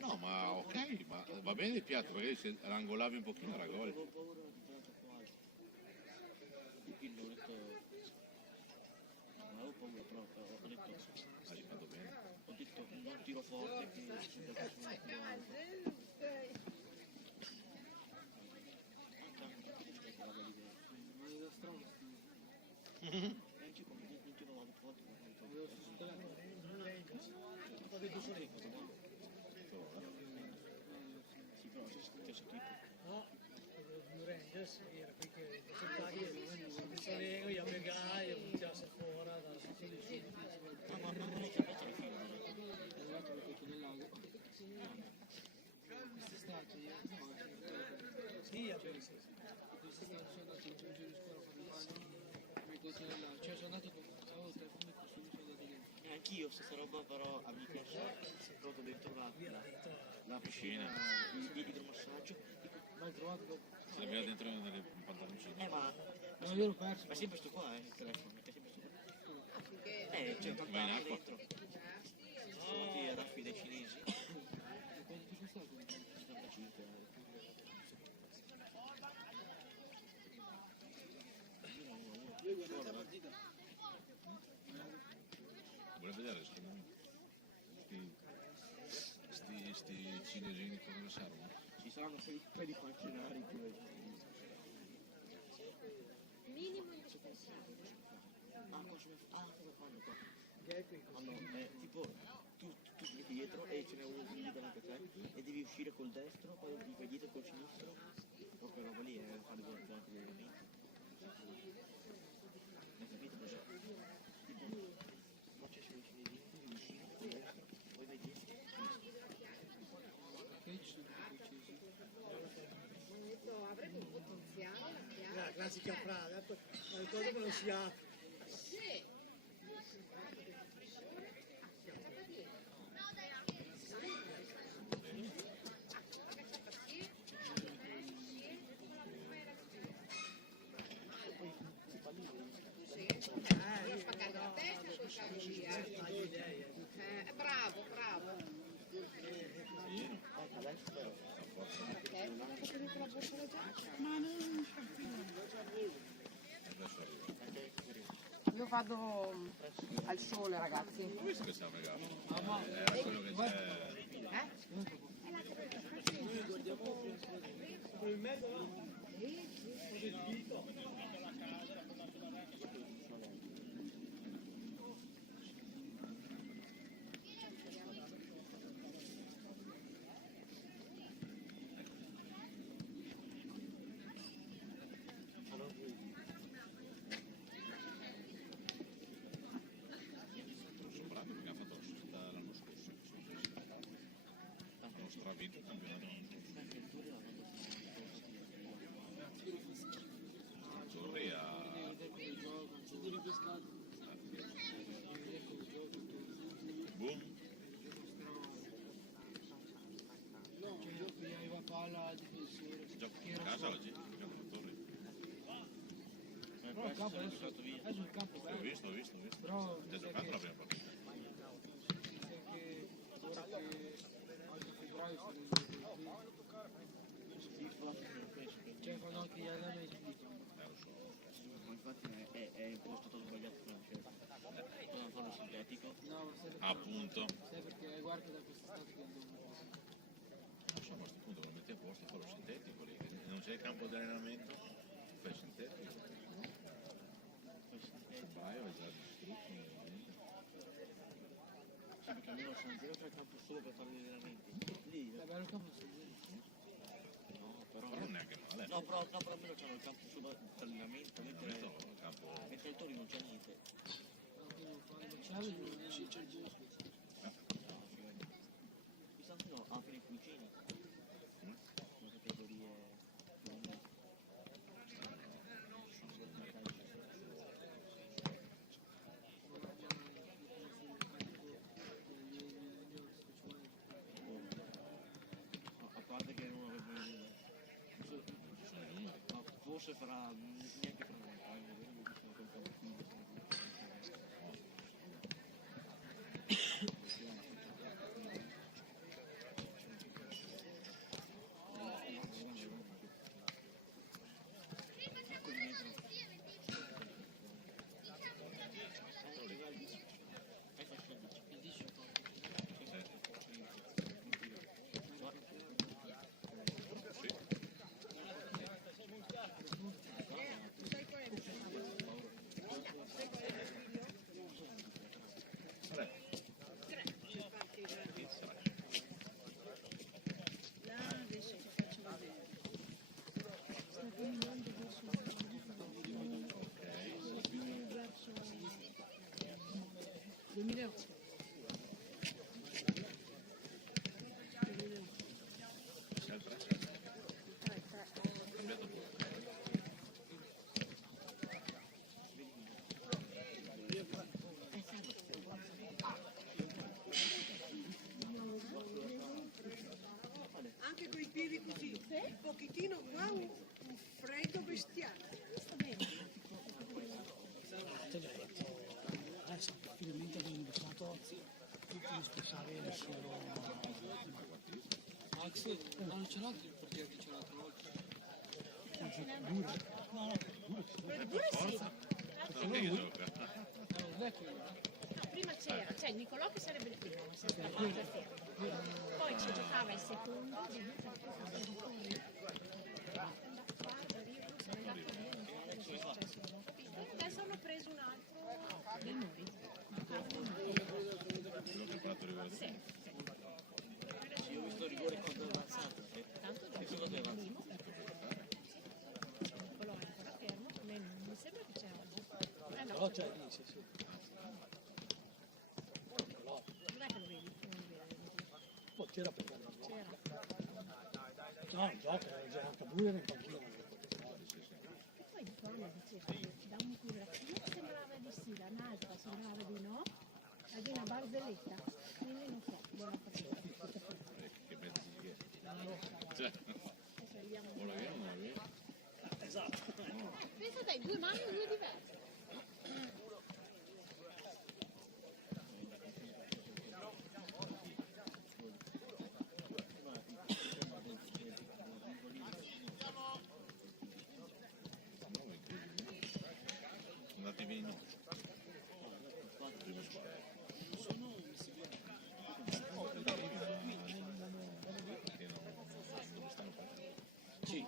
No, ma ok, ma va bene il piatto, perché se rangolavi un pochino era gol. Avevo paura di tirare troppo alto. Quindi ho detto... Non avevo paura, però ho detto... Hai fatto bene. Ho detto non tiro forte, che sempre sono alto. Non ci provavo forte, ho detto solo io. Sì, però c'è stesso tipo. No, i Rangers era qui che sentati e non sapevo, io pregai, io buttasse fuori dalla stazione di sud. Ma non è che faccia le file. È arrivato il coach del lago. Quest'estate io? Sì, quest'estate sono andato in giorno di scuola con il bagno come coach del lago. Cioè sono andato con il telefono e costumi sono andato dentro. E anch'io stessa roba, però a mi piace proprio ben trovato. La Piscina. L'idromassaggio. Dico, ma hai trovato dopo? Se l'aveva dentro nelle pantaloncine. Ma No, io l'ho perso. ma sempre sto qua, il telefono, è sempre sto qua. C'è un Va in acqua. dentro. Sono lì ad affi dei cinesi. Quanto ti costato? 75 euro. Io guardo la partita. Vorrei vedere secondo me. Sti cinesini che non servono. Ci saranno per i pancinari pure. Minimo indispensabile. Cosa fanno qua? Che è qui? Hanno, tipo, tu ti metti dietro e ce n'è uno lì davanti a te e devi uscire col destro, poi ti vai dietro col sinistro, perché roba lì è fare divertente gli elementi. Hai capito cos'è? Tipo, qua c'è solo i cinesi, devi uscire col destro, poi vai dietro. Che ci sono tutti i cinesi? Avrebbe un potenziale la piazza. La classica frase, ma ricordo che non si apre. Sì. Devo spaccare la testa sul cavolo lì, bravo, bravo. Io vado al sole, ragazzi. Ho visto che siamo ragazzi. Era quello che c'è. Noi guardiamo con il metodo. Sono bravo perché ha fatto la società l'anno scorso. Hanno stravinto il campionato. Torri a... Sono ripescato. Boom. Cioè io qui aveva palla difensore. Gioca in casa oggi. Gioca con Torri. Però il campo adesso il campo è L'ho bello. visto. Però Ha già giocato la prima partita. anche ora che anche febbraio sono cioè fanno anche gli allenamenti lì. Ma infatti è impostato sbagliato francese. Non fanno sintetico. No, ma Appunto. sai perché guarda che da quest'estate che non Non so, a questo punto lo metti a posto, fa lo sintetico lì. Non c'è il campo di allenamento, fai il sintetico. Il baio è già distrutto. Sì, perché almeno sono zero tre campo solo per fare gli allenamenti. Lì, è bello il campo di no, però... Però non è che male. No, però almeno c'hanno il campo solo per allenamento, mentre Il campo... il Tori non c'è niente. c'è il bosco. Quest'anno no, anche nei cucini. Le categorie... A parte che non avevo idea. Ma forse farà neanche fra un anno, vedo che sono col campo. 2008. C'è il prezzo. Cambiato poco. Anche con i piedi così, un pochettino qua, un freddo bestiale. Adesso finalmente abbiamo indossato tutti gli speciali del solo Max, ma non ce l'ha il portiere che ce l'ha l'altra volta. Pure sì. Non è che gioca. Non è che No, prima c'era, cioè Nicolò che sarebbe il primo, sempre la volta fermo. Poi ci giocava il secondo, adesso hanno preso un altro del Mori. Quello che ha fatto rigore. Sì, Sì, ho visto il rigore quando è avanzato. tanto E secondo è avanzato. Nicolò è ancora fermo, mi sembra che c'è oggi. però c'è lì, sì. Non è che lo vedi? Non lo vedi. Poi c'era per quando C'era. no, gioca pure in panchina. E poi di quando diceva che da un curazione sembrava di sì, da un'altra sembrava di no, ed è una barzelletta, quindi non so, buona fortuna. Che pensi che è? Cioè, o la vediamo o non la vediamo. Esatto. Pensa dai, due mani e due diverse. Andate via in oggi. Primo squadra. Perché non stanno facendo. Sì.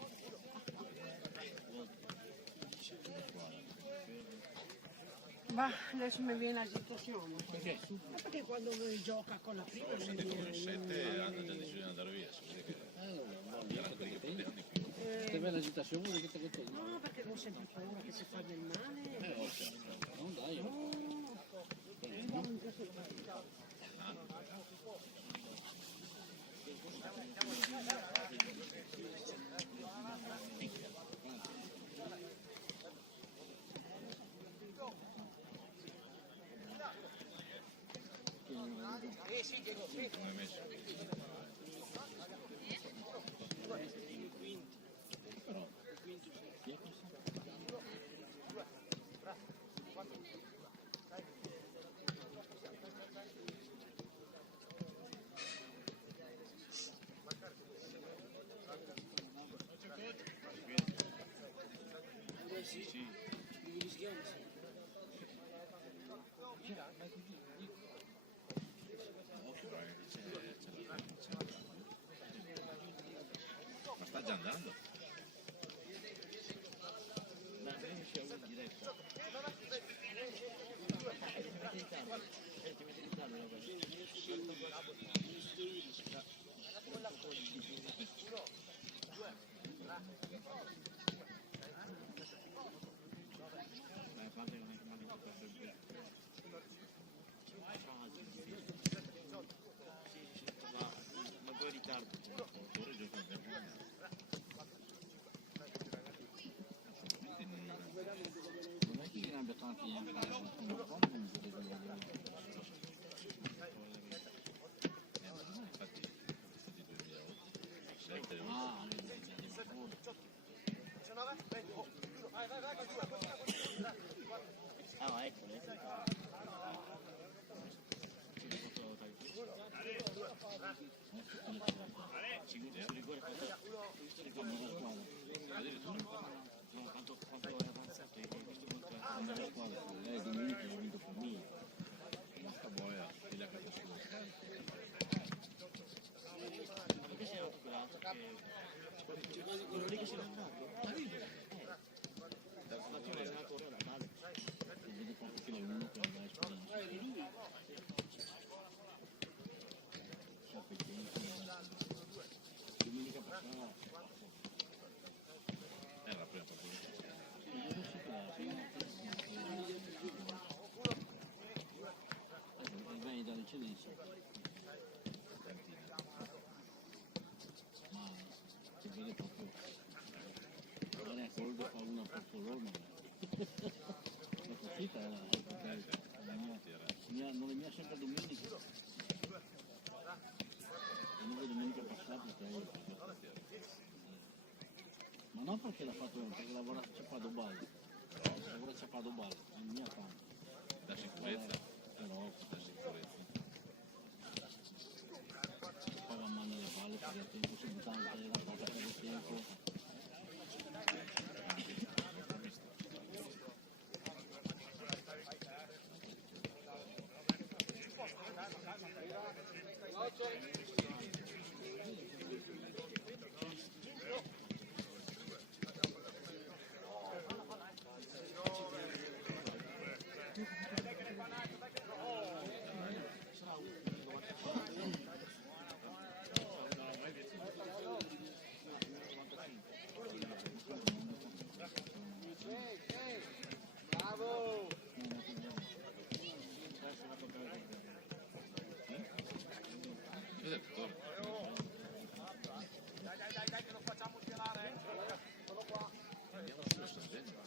Va, adesso mi viene la situazione. Perché? Ma perché quando lui gioca con la prima non Siete con viene il 7 hanno già deciso di andare via. Si vede che erano quelli che potevano di più. Te ve l'agitazione vuole che te conto? No, perché ho sempre paura che si fa del male. Non dai. Non hai messo. Però sì. Ma sta già andando? Ma a me mi c'è uno diretto. Ti metti in Italia, no? Dai, padre, non è che mi ha detto questo è vero. Ma poi ritardo. Ora gioca in tempo. Non è che ne abbia tanti Infatti, stati 2007. Ah, ah, eccole. Quanto è avanzato e questo punto è nella squadra, lei domenica ha vinto per 1000. Questa boia e la catastrofe. Ma perché sei andato quell'altro che... quello lì che se n'è andato? Ma tu hai andato ora da base. Non vedo quanto fino all'uno per andare a squadra. Domenica passata Era la prima partita. Ma si vede proprio, magari a Coldo fa una per Colonna. La partita era non è mia sempre domenica. Comunque domenica passata ma non perché l'ha fatto, perché lavora a Ciapadobal, è mia fama. Da sicurezza. Però Da sicurezza. poi va a mano le palle, perché il tempo si buttava la fatta per il tempo. Cos'è il dottore? Andiamo sullo sostegno.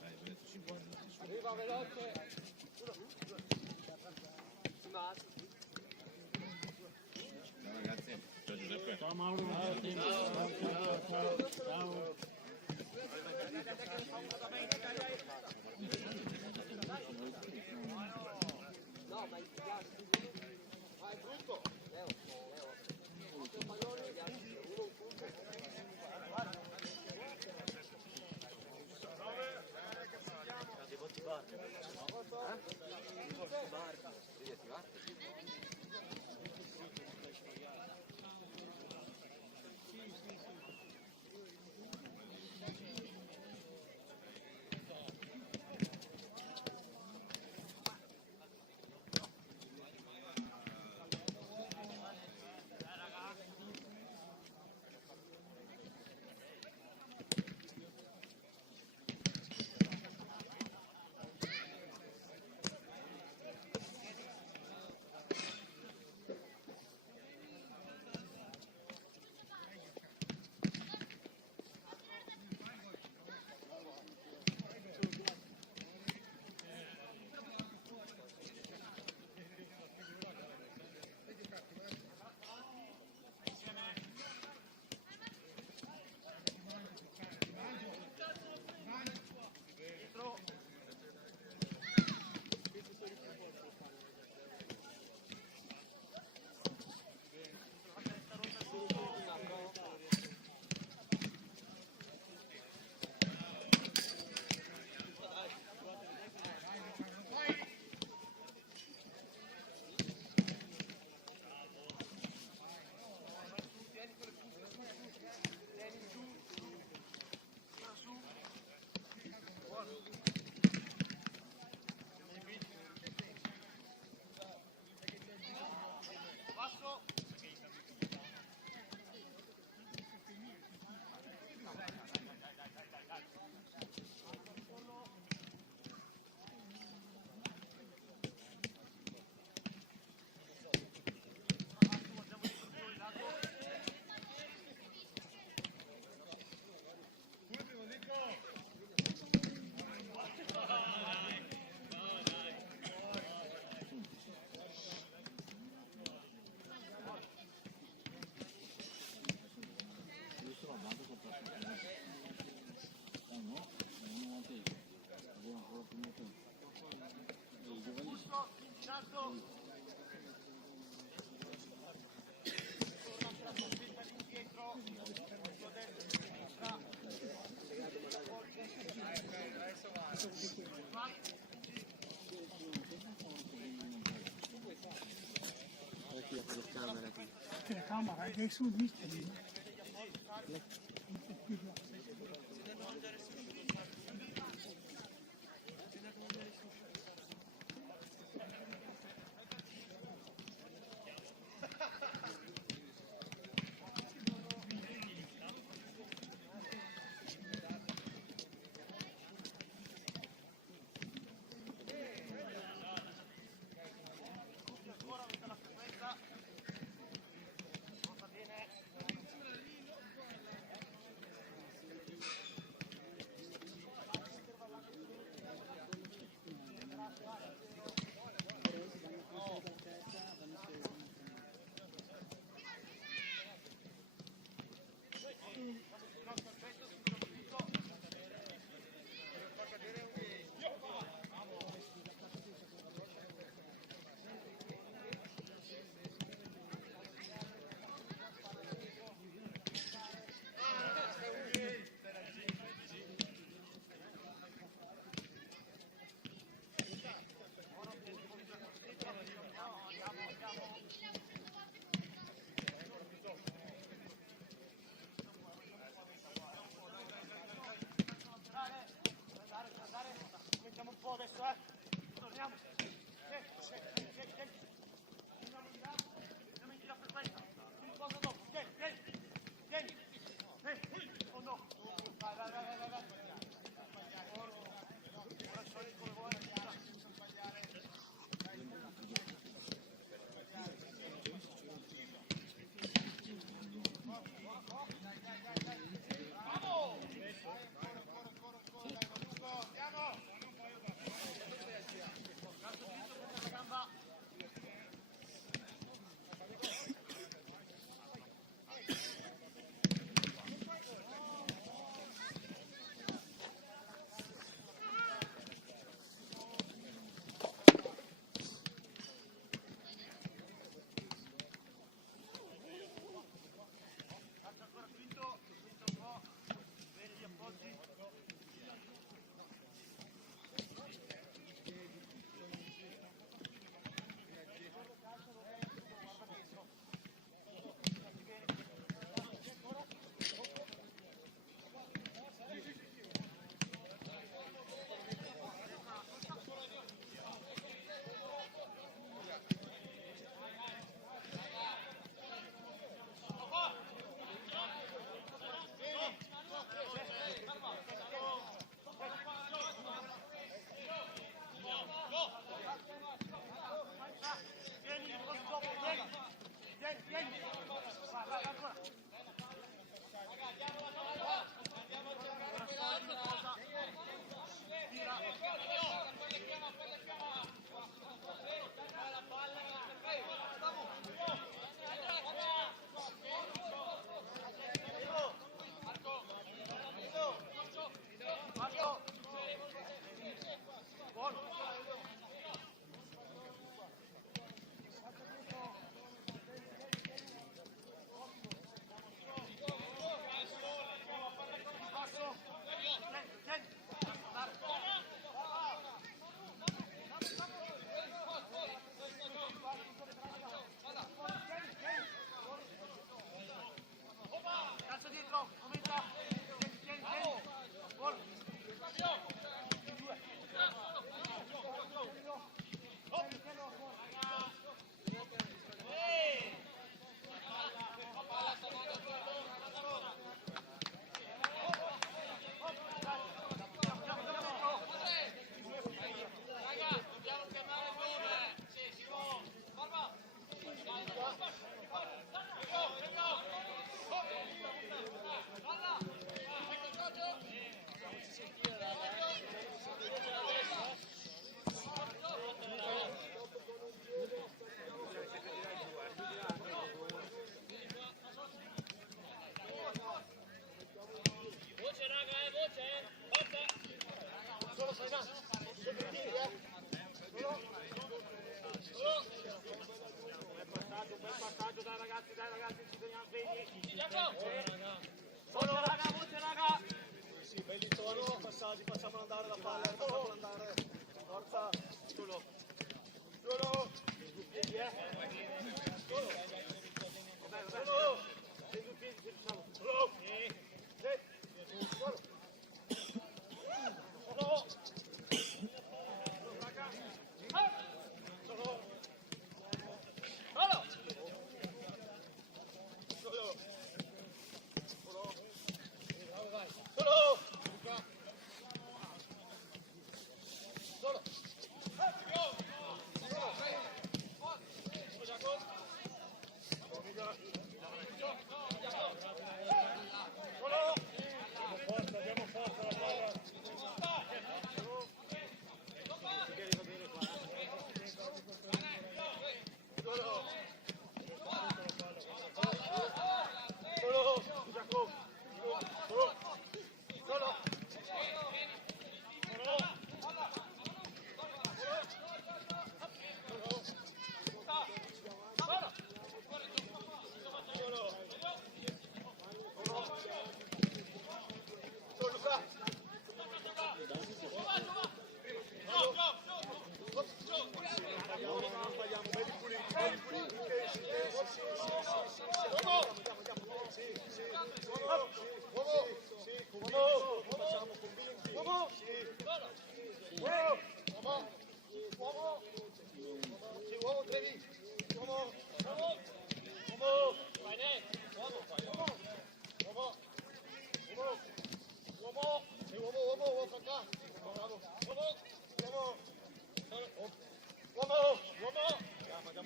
Dai, ho detto 5 minuti su. Arriva veloce. Ciao ragazzi, ciao Giuseppe. Ciao Mauro, ciao. No, ma il ma è brutto. Leo. Questo pallone uno in punto. Devo attivarti. Devo attivarti. Devi attivarti. Telecamera che è sul mister.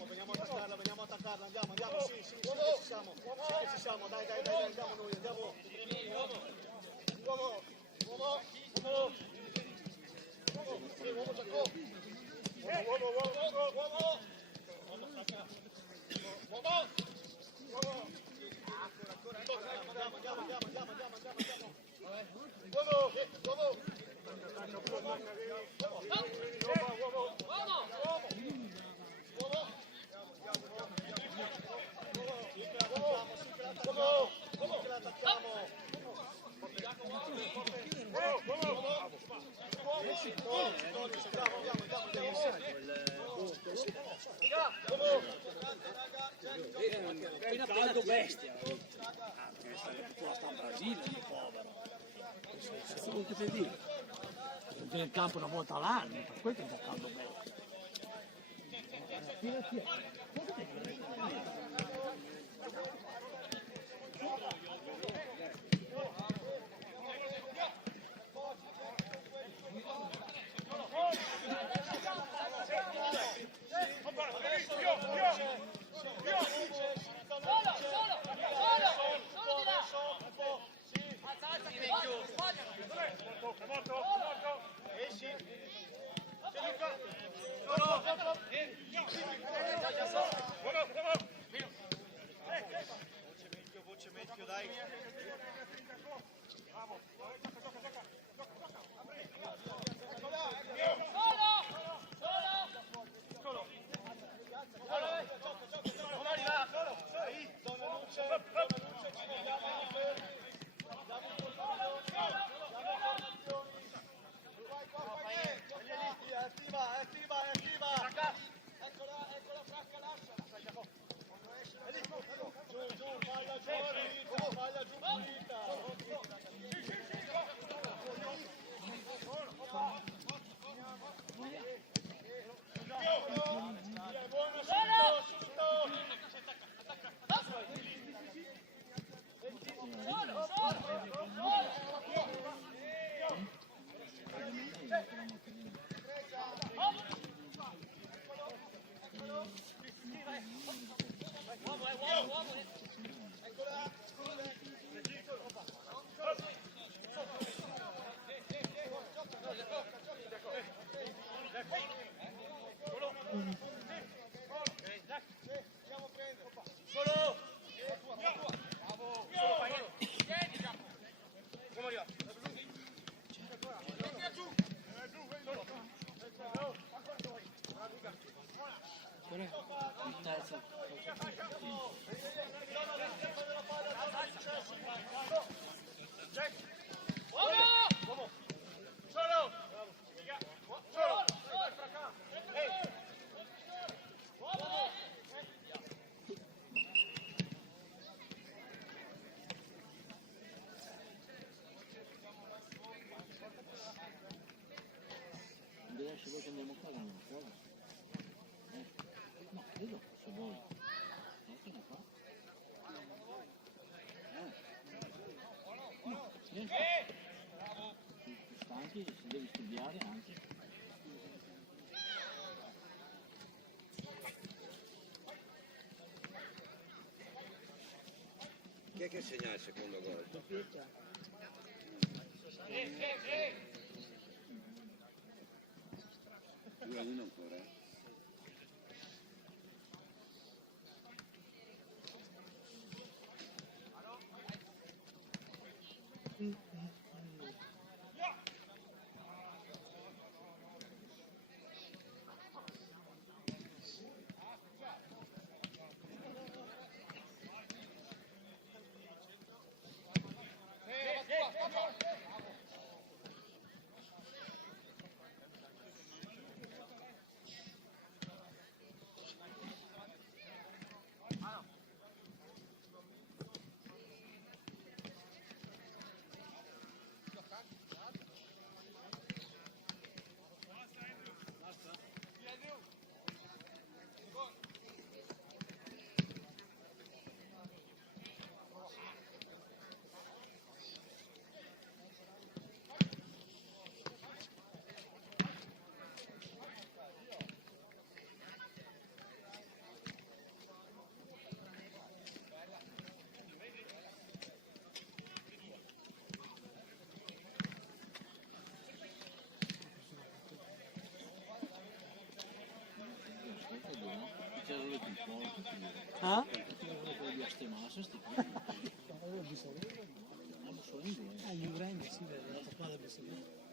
veniamo a attaccarla, andiamo, sì, che ci siamo, dai, andiamo noi, andiamo. Uomo, Giacò. Caldo bestia. Sta in Brasile, povero. Quello che ti dico. Viene in campo una volta all'anno, per questo è caldo bestia. Se voi che andiamo a fare una cosa. No, credo se voi. Che ne fa? No, niente. Stanchi, si deve studiare anche. Chi è che segna il secondo gol? 2-1 ancora. Ah? Quelli a ste masse, sti qui. Allora bisogna. Non so in due. Gli urani si vede, la squadra bisogna.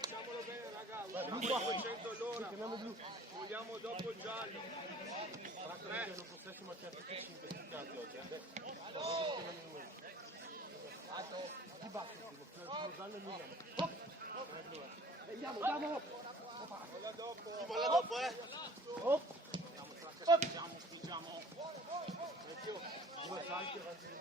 Facciamolo bene ragazzi, 500 all'ora, vogliamo dopo il giallo. Tra 3. Non potessi marcare tutti 5 stuccati oggi, Chi batte il primo giallo e Milano. Andiamo! Molla dopo, Spingiamo. Due salti avanti di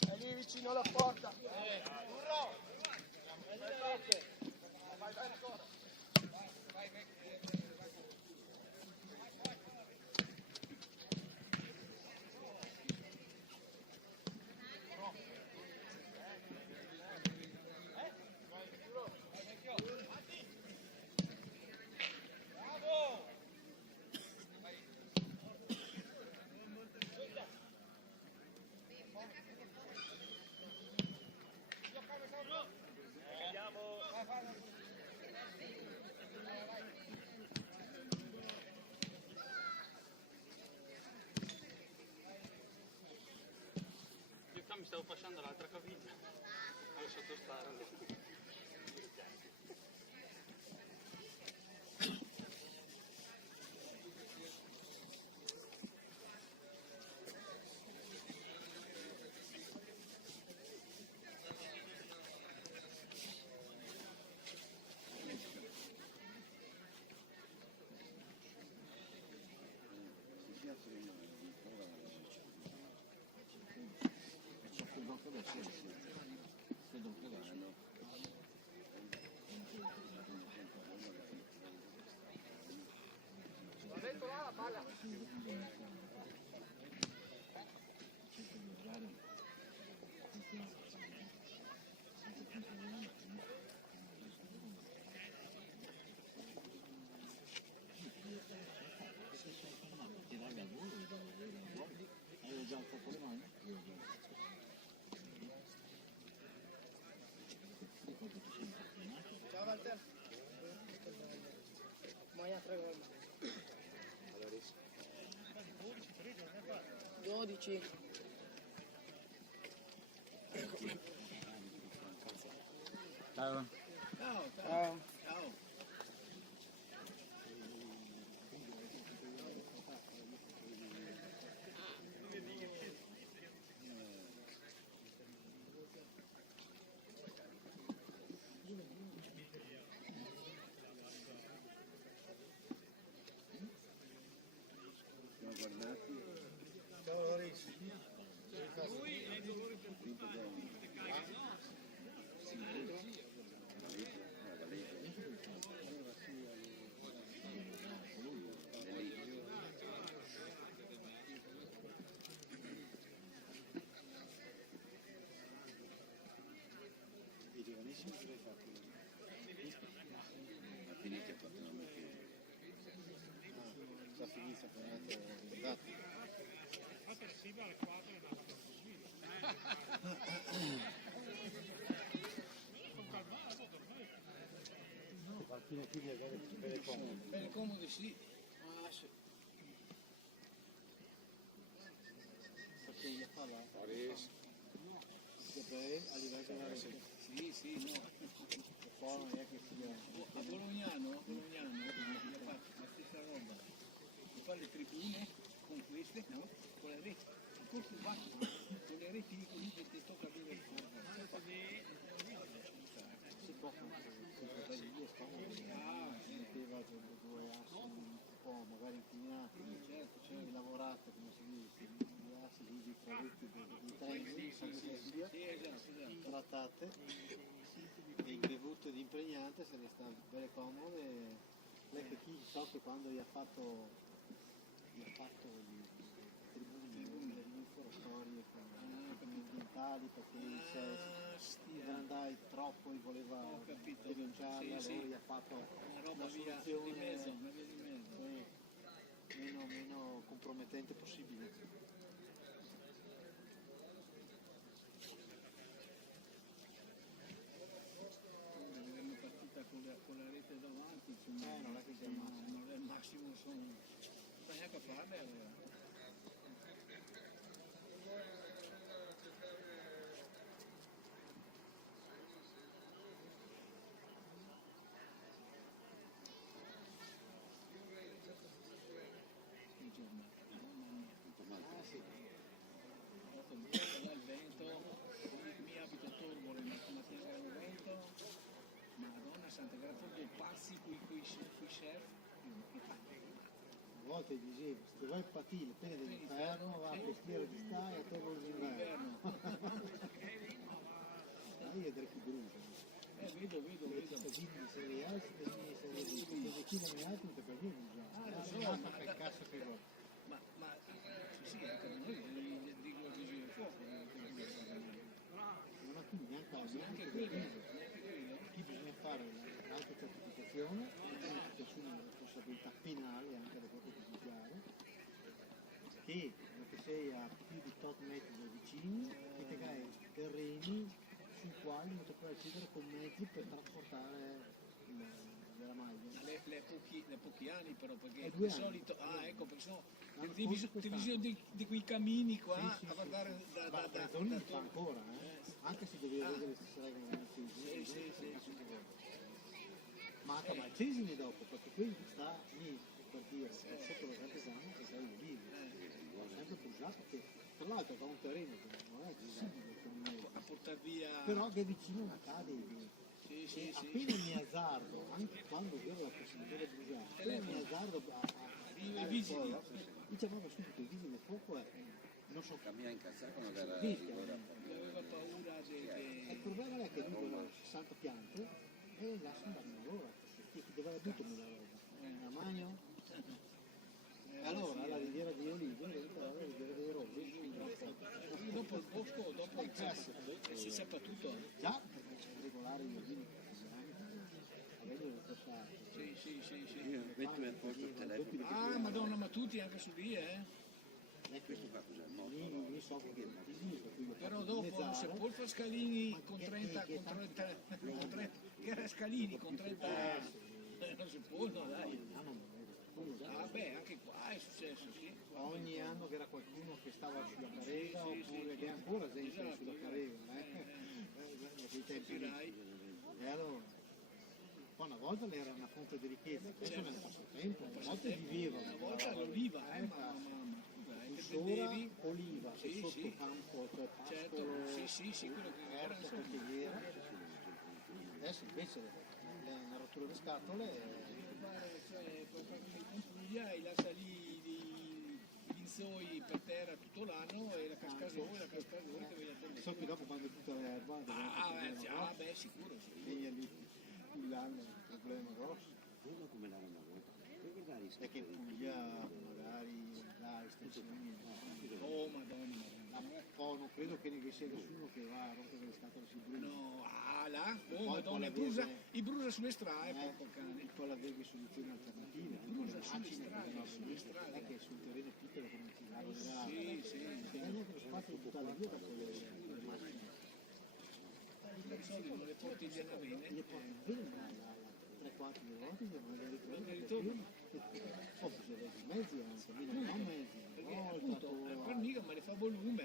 È lì vicino alla porta. Mi stavo facendo l'altra caviglia, ho lasciato stare. Avevo già fatto le mani? Ciao Walter. Maia 3 gol. 12. Ciao. Ciao, Ciao. ciao. Siamo guardati. Ciao Loris. I giovanissimi che hai fatto? Ma finiti a fatto una mezz'ora. Sta finita con altri dati. Partire qui di avere belle comode. Bene comodi sì, ma se... Perché gli fa là? Loris. Che a livello della rete. Sì, sì, no. E poi non è che sia... A Bolognano mi ha fatto la stessa roba. Di fare le tribune con queste, no? Con le reti. Un po' più basso, con le reti di così che ti tocca vedere il fuoco. Si può fare, lì è comodo. Metteva due assi un po' magari inclinati, e lavorate, come si dice, gli assi lì di travetti di treni, Sì, esatto. trattate e il bevuto di impregnante se ne sta belle comode. Lei che chi so che quando gli ha fatto i tribuni, le storie con gli ambientali perché se andai troppo e voleva denunciarla, Sì, allora sì. gli ha fatto Una roba una via di soluzione mezzo, una via di mezzo. meno compromettente possibile. Una partita con la rete davanti, insomma, Non è che sia il massimo. non è il massimo, non sta neanche a farle allora. Che giornata, mamma mia. Ah sì, Dopo il vento, mi abito a Torbole, ma stamattina era il vento, Madonna Santa, grazie dei pazzi qui chef, che fai? a volte dicevo, se vuoi patire le pene dell'inferno va a vestire di stare a torno d'inverno. Io direi che brucia. Vedo. I cittadini di Serie A e i cittadini di Serie B, perché chi non è altro non per dire bruciare. Lo so, Ma ma che cazzo che vuoi? Ma sì, anche noi dico il vigile del fuoco. Non ha più neanche Neanche del quello, viso. neanche quello. Qui bisogna fare un'alta certificazione, che assume una responsabilità penale anche da proprio giudiziario, che anche sei a più di 8 metri da vicini, che te hai terreni sui quali non ti puoi accedere con mezzi per trasportare la maglia. Le pochi anni però, perché È di 2 anni. solito, ecco, perché sono L'anno devi scorso visione di quei cammini qua Sì, a guardare Ma da Brezzoni li fa ancora, anche se deve avere le stesse regole nel Sì. Ma a Malcesine dopo, perché qui sta lì per dire sotto la Gratesana che sei vivo, sempre bruciato, che tra l'altro fa un terreno che non è visibile come me, a portare via. però che è vicino a cade. Sì. Appena mi azzardo, anche quando avevo la possibilità di bruciare, appena mi azzardo I vigili. dicevamo subito i vigili del fuoco non so Cammina incazzato magari a rischia. rigore. Aveva paura Il problema è che dicono 60 piante e lasciano andare una loro, perché dove ha tutto la roba? Una magno? Allora la riviera di Olive, in realtà la riviera dei Rosi, Dopo il bosco, dopo si seppa tutto. già perché c'è regolare io lì, avendo il passato. Sì. Metto al posto il telefono. Ah, madonna, ma tutti anche su lì, Questo qua cos'è? Il moto? Lì so che Però dopo se Polfa Scalini con 30, che era Scalini con 30 non si può, no, dai. Ah beh, anche qua è successo, sì. Ogni anno che era qualcuno che stava sulla carrega oppure che ancora gente sulla carrega, dei tempi lì. E allora, poi una volta era una fonte di ricchezza, adesso nel passatempo, una volta vivevano. Una volta l'oliva, Ora oliva, e sotto campo, cioè certo, pascolo, sì, quello che era, quello che era. Adesso invece la rottura di scatole cioè, in Puglia hai lascia lì i linzoi per terra tutto l'anno e la cascasole che voglio so che dopo quando è tutta l'erba beh sicuro sì. viene lì l'anno un problema grosso. Quello come l'hanno mangiato. È che in Puglia magari da estensioni Madonna. non credo che vi sia nessuno che va a rompere le scatole sui bruci. No, là, Poi madonna, i brusa sulle strade, porco cane. E poi avevi soluzioni alternative, Brusa sulle sulle strade, strade, non è che sul terreno piccolo come si va a Sì. non è che lo spazio di buttare via da quelle macchine. Non so, non le porti in bene. Le porti bene, tre quarti delle volte devono avere ritorno. Poi ci sono i mezzi anche, non mezzi. Per mica ma le fa volume,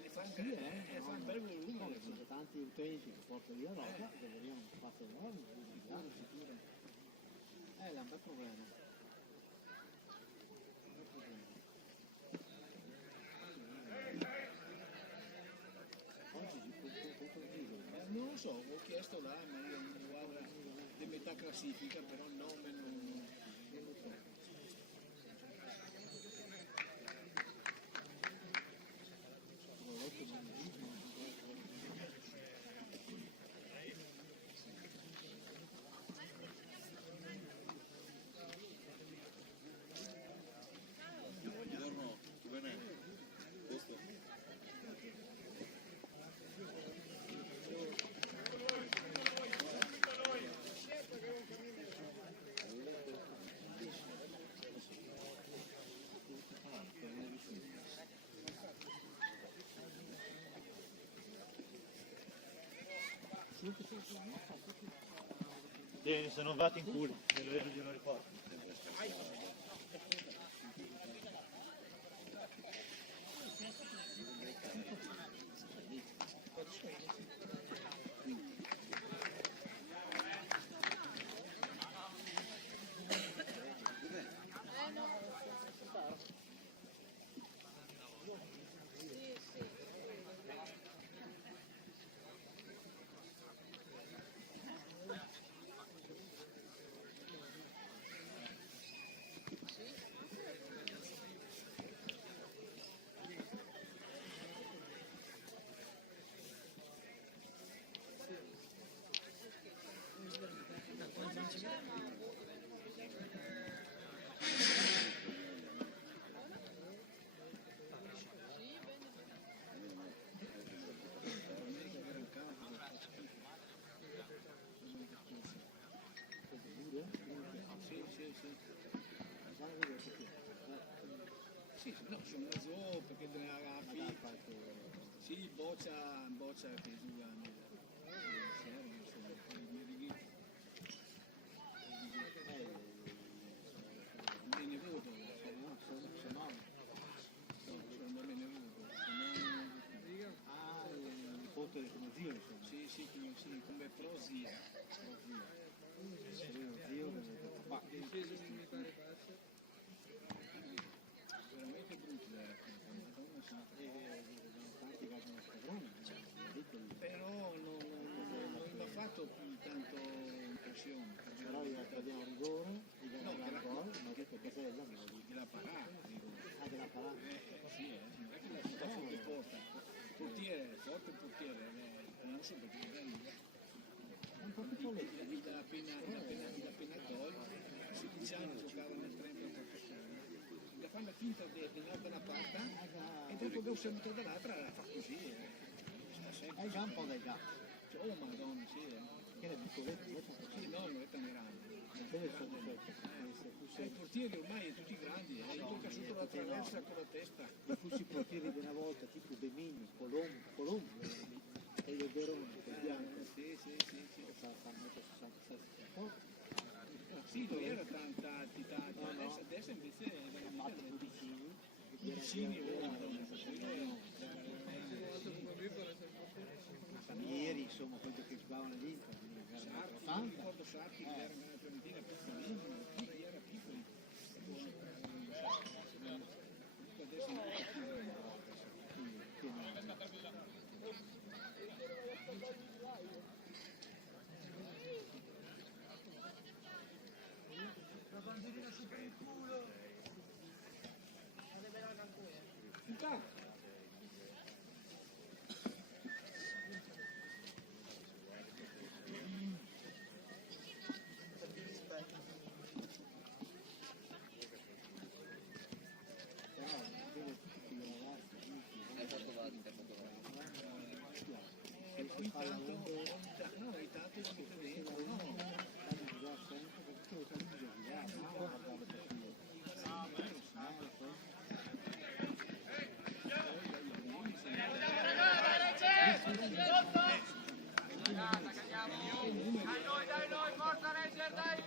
le fa anche un bel volume. Ci sono tanti utenti che portano via roba, devono un spazio enorme, è un bel problema. Non lo so, ho chiesto là, ma io non guardo di metà classifica, però il nome non lo so. Buongiorno, bene. Questo. Bene, se non vado in culo, glielo ricordo. Sì, no, sono una zoo perché sì, boccia che giocano. Benevuto, sono benevuto. Il ponte del come zio, insomma. Sì, come prozia. Zio del papà. Veramente brutto tanti casi a squadrone, però non mi ha fatto più tanto impressione. Però io prendiamo rigore, gli danno un gol, ma detto che bella, della parata, della parata. Sì, non è che la butta fuori porta. Portiere, forte portiere, non so perché magari un po' più l'ha appena tolto, 16 anni giocava nel 30 per finta di andare da una parte e dopo che siamo tornati dall'altra fa così. Sta sempre. Hai già un po' dai gatti. Oh madonna, sì. Che le piccolette, Sì, no, non è tan grande. dove sono queste? I portieri ormai tutti grandi, io tocca sotto la traversa con la testa. I fussi portieri di una volta, tipo Bemini, Colombo, e il Verone, il bianco. Sì. Fa 1,67 m. Sì, non era tanta adesso invece è Fatto più vicini. più vicini ora. Ieri, insomma, quello che giocavano lì, Sarti, mi ricordo Sarti, che era una trementina piccolina, era piccoli. Adesso non è più La bandierina su per il culo. Intanto. Dai noi, forza Ranger, dai!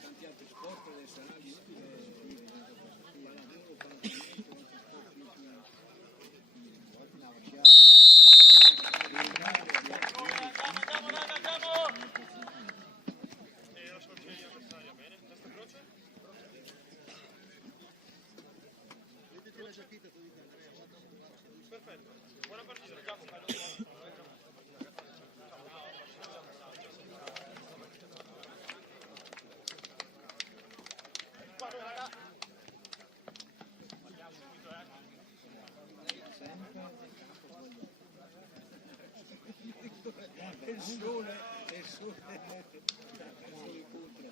Tanti altri sport adesso sarà utile, pallavolo, Perfetto, buona partita, andiamo. il sole incontra.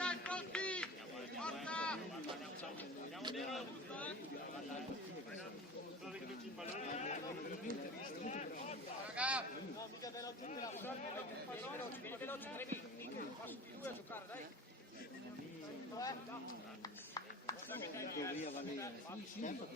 Dai, pronti! Forza! Raga! No, mica veloce, veloce, due a giocare, dai! Dovrebbe valere. Certo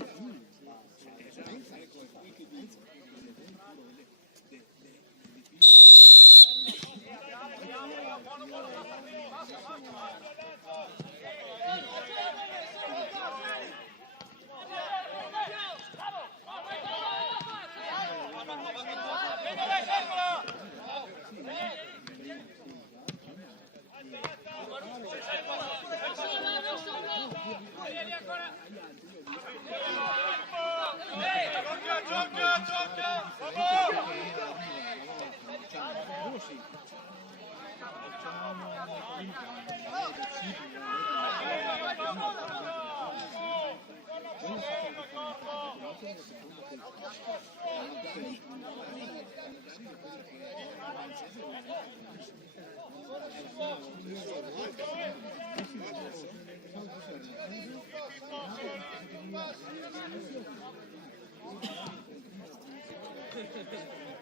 che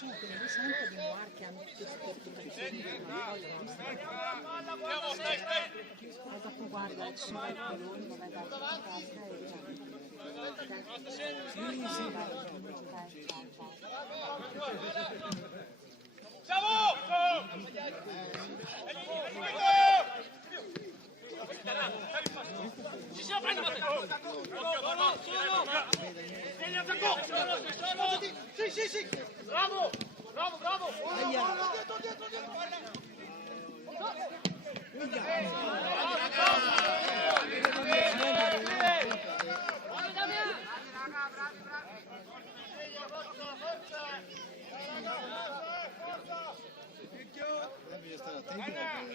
su, quindi di solito abbiamo archi hanno queste portazioni, cosa tu guarda il sole, il colore, vabbè dai, tasca e Ci siamo preso sì. Bravo. Bisogna stare attenti perché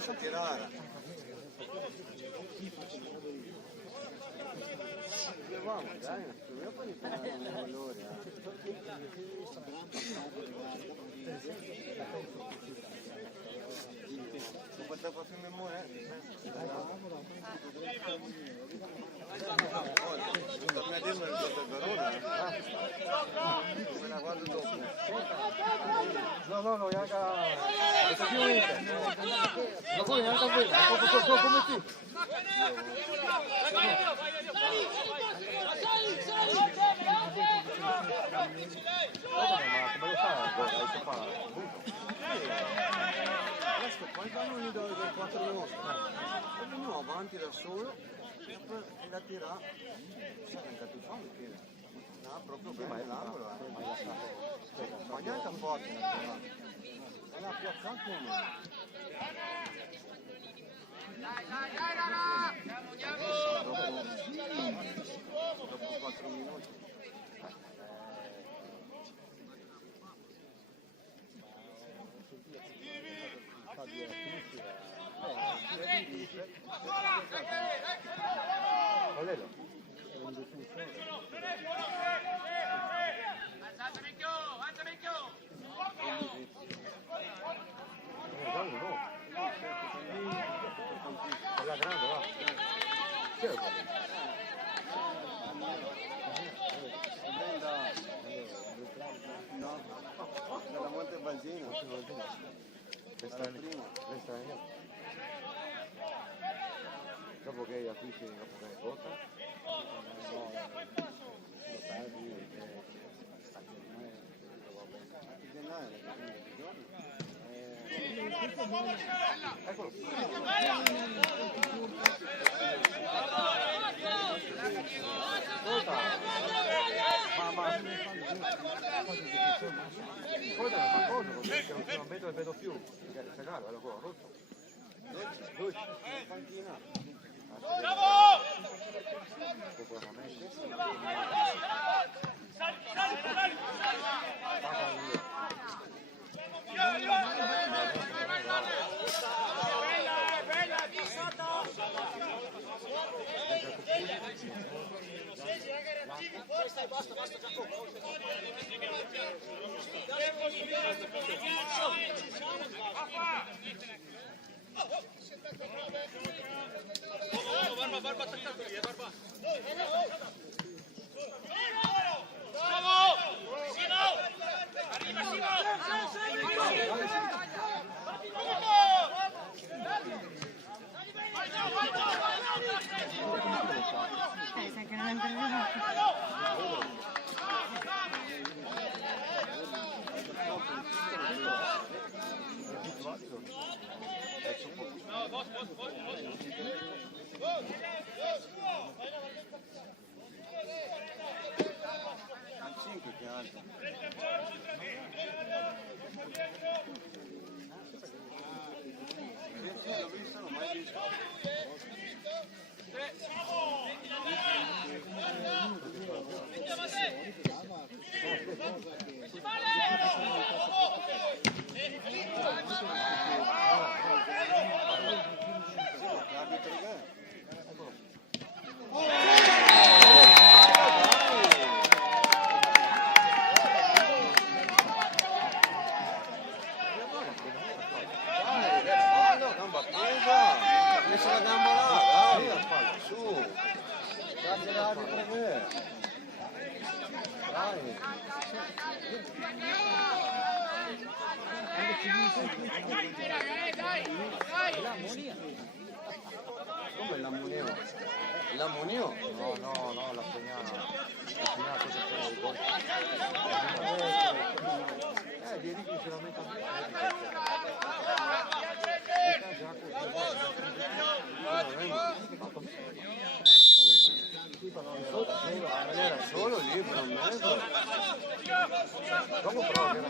lascia tirare. Vamos, dai, io poi fare un valore. Quanta fa più memoria? Torna a dirmi il gioco del Verona. Me la guardo dopo. No, raga. Ma poi anche a voi, come ti? Adesso poi fanno gli do del 4 nostri, uno avanti da solo e la tira, sai anche tu fa un piede, no, proprio bene l'angolo, ma neanche a forte la tira, e la piazza anche uno. Dopo 4 minuti. La grande, va. No, dalla Monte Balzino. Questa è mia. Dopo che acquisti, dopo che è cotta, lo perdi il gennaio, eccolo. Non vedo più, perché se cade, allora rotto. Lui, panchina. Bravo! Bella, di sotto! Basta, basta, Giacomo. Barba attaccato lì, Barba. Bravo! Simo! Arriva Sai che non è intervenuto. Al 5 che alto. L'ho visto, non mai visto. Gamba presa, messo la gamba là, dai, su, dai l'arbitro dai. Come l'ammonio? L'ammonio? No, la segnala cosa c'è il gol. Ieri che ce la metto era solo lì per un mezzo. Dopo però che era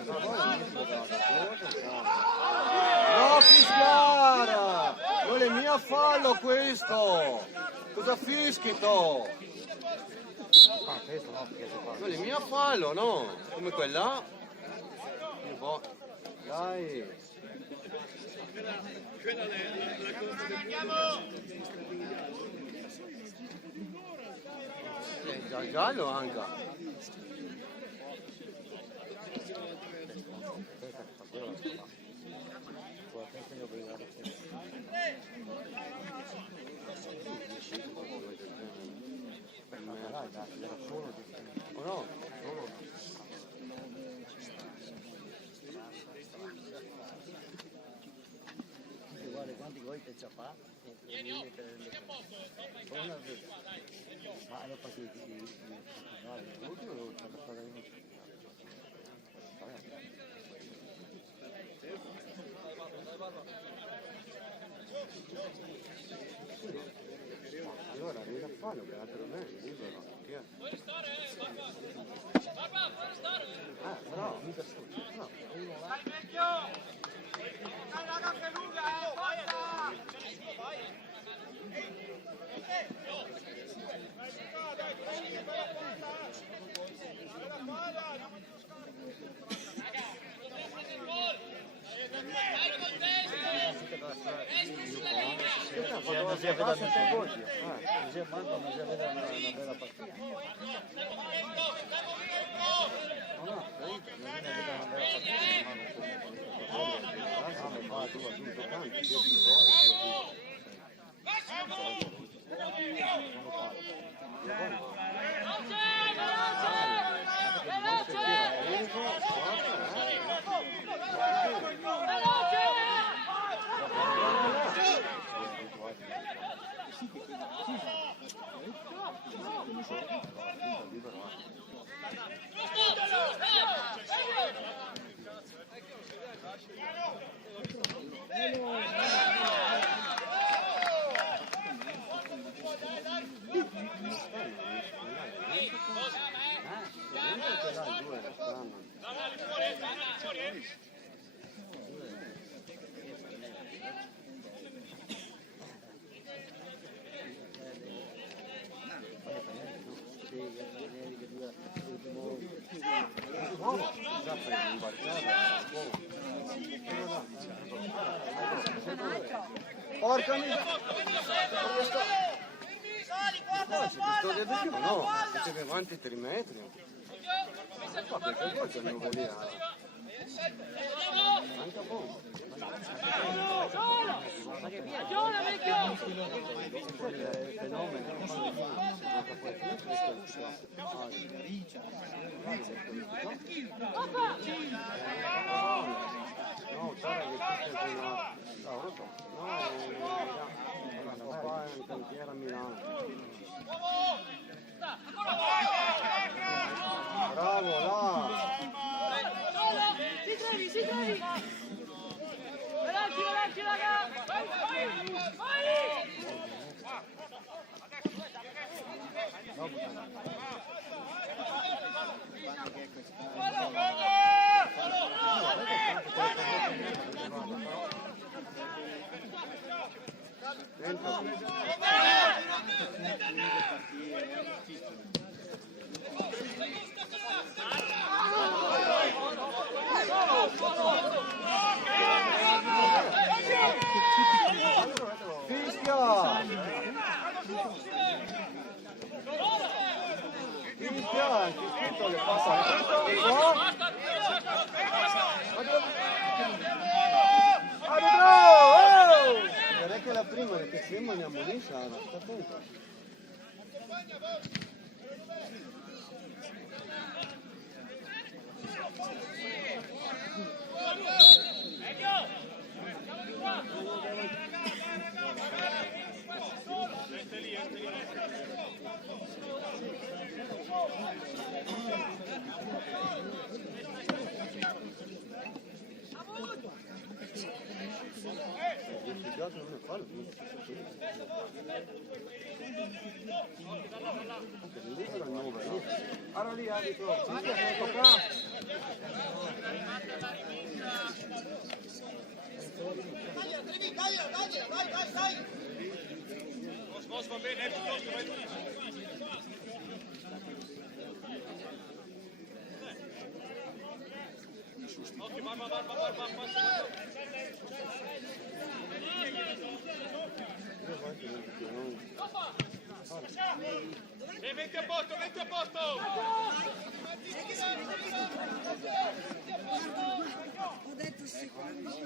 no, fischiara! Non è mio fallo questo! Cosa fischi to? Non è mio fallo, no? Come quella? Dai! Giallo anche. O no? Guarda quanti gol che ci ha fatto. Ma è partito l'ultimo lo c'è stata all'inizio. Allora vieni a farlo, che altro non è libero. Puoi stare, Barba, puoi stare. Bravo, mica sto. No. Dai vecchio! Dai raga che lunga, forza! Dai col destro! Destro sulle quando si vede così manco non si vede una bella partita. No, non si vede una bella Porca miseria! Sto di più, no, siete avanti 3 metri. Ma perché poi c'è nuovo lì? Manca poco. No, guarda che c'è no, papà è in cantiere a Milano. Bravo, là! Si trovi! Veloci, raga! Vai! Direi che la prima che siamo ne ammonisce, sta attento. Allora lì, arbitro, Va bene, metti a posto, metti a posto! Ho detto secondo me.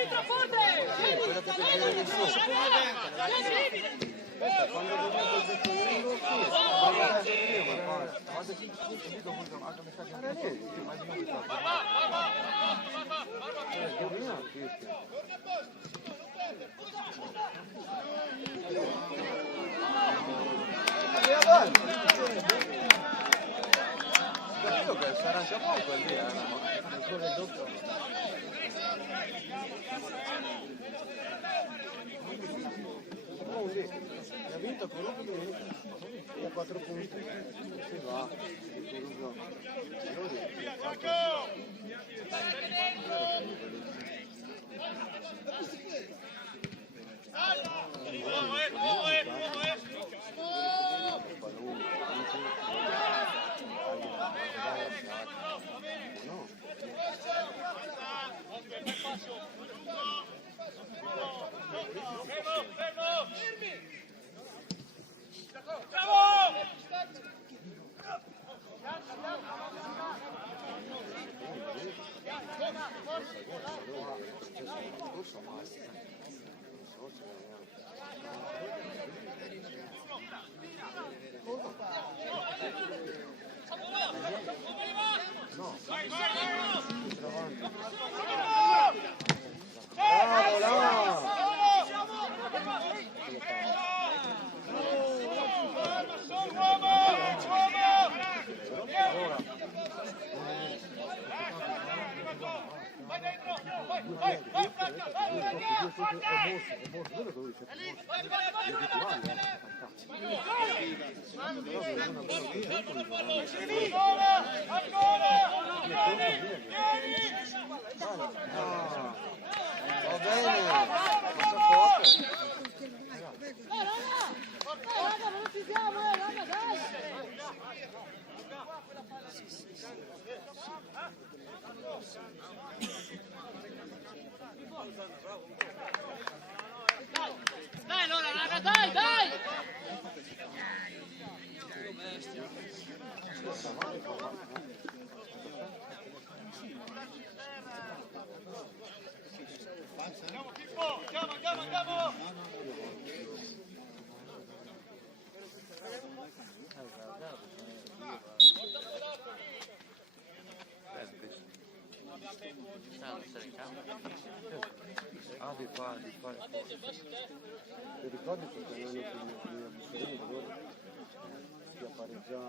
Entra forte! quando vedo il gettonino, capito che sarà già poco lì, ancora il doppio. secondi, e ha vinto Coruso domenica, e a 4 punti, si va, Coruso. Dai Lola, raga, dai, dai! Ah, di fare. Ti ricordi che l'anno prima di loro si appareggia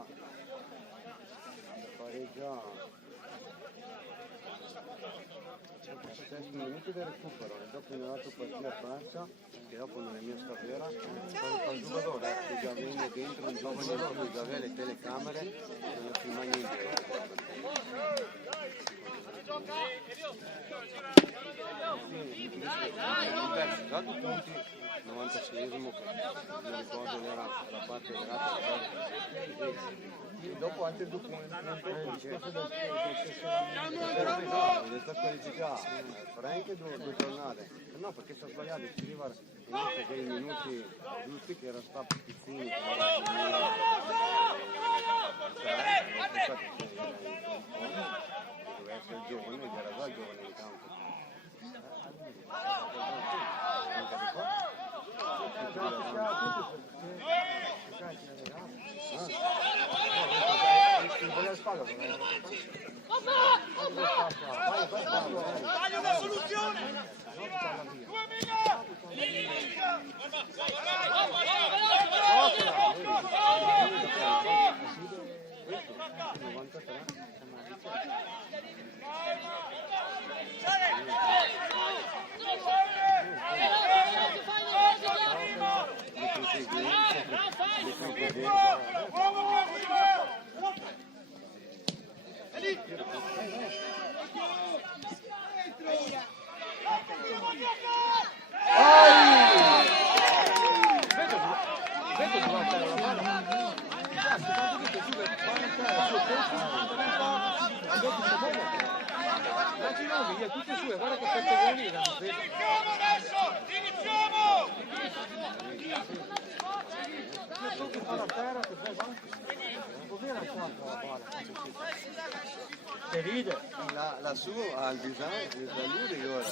7 minuti di recupero e dopo in un altro partito a Francia che dopo nella mia scarriera il giocatore che già venne dentro un giovane che già aveva le telecamere e non si mai niente. Dato punti 96esimo che non ricordo era la parte dell'altra e dopo altri 2 punti è stato qualificato Frank e 2 giornate no perché sono sbagliato si arriva invece dei minuti giusti che era stato piccini doveva essere giovane ed era già giovane in campo. Dai una soluzione! 'Ride lassù al disagio da lui di ora.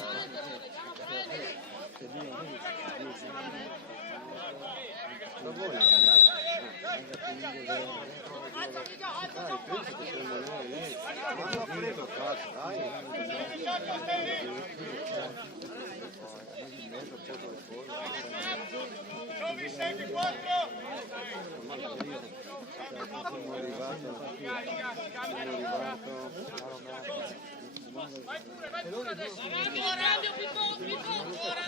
Da voi. Dai, penso che prendo lei. Ma non prego, cazzo, dai. Giovi, segui 4! Sono arrivato. Ancora, Pippo, ancora!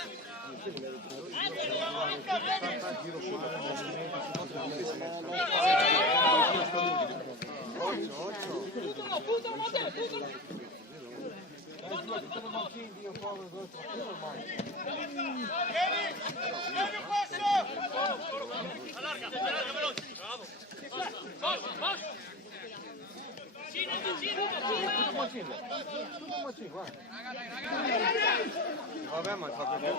Vabbè, ma fa perché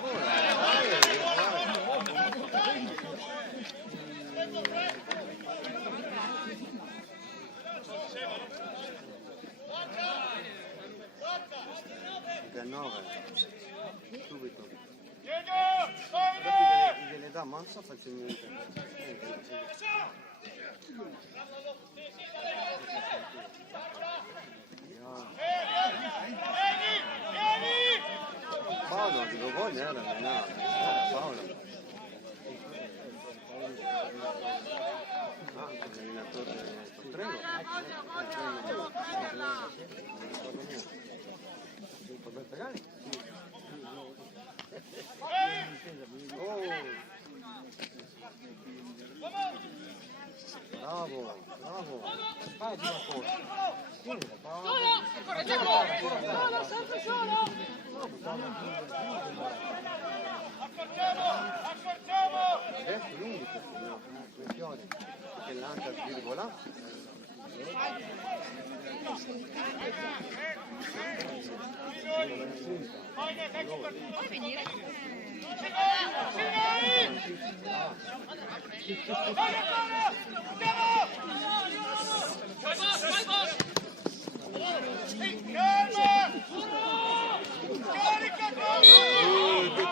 subito. Gliene dà mazza facilmente. Paolo, che lo voglio era allenare, Paolo. Ah, l'allenatore Prego. Puoi pagare? Oh! Bravo, bravo. Vai di una cosa. Solo! Solo, sempre solo! Accorciamo! Adesso lunghi questi, no? Quei fiori. Che lancia il virgola. Puoi venire? Che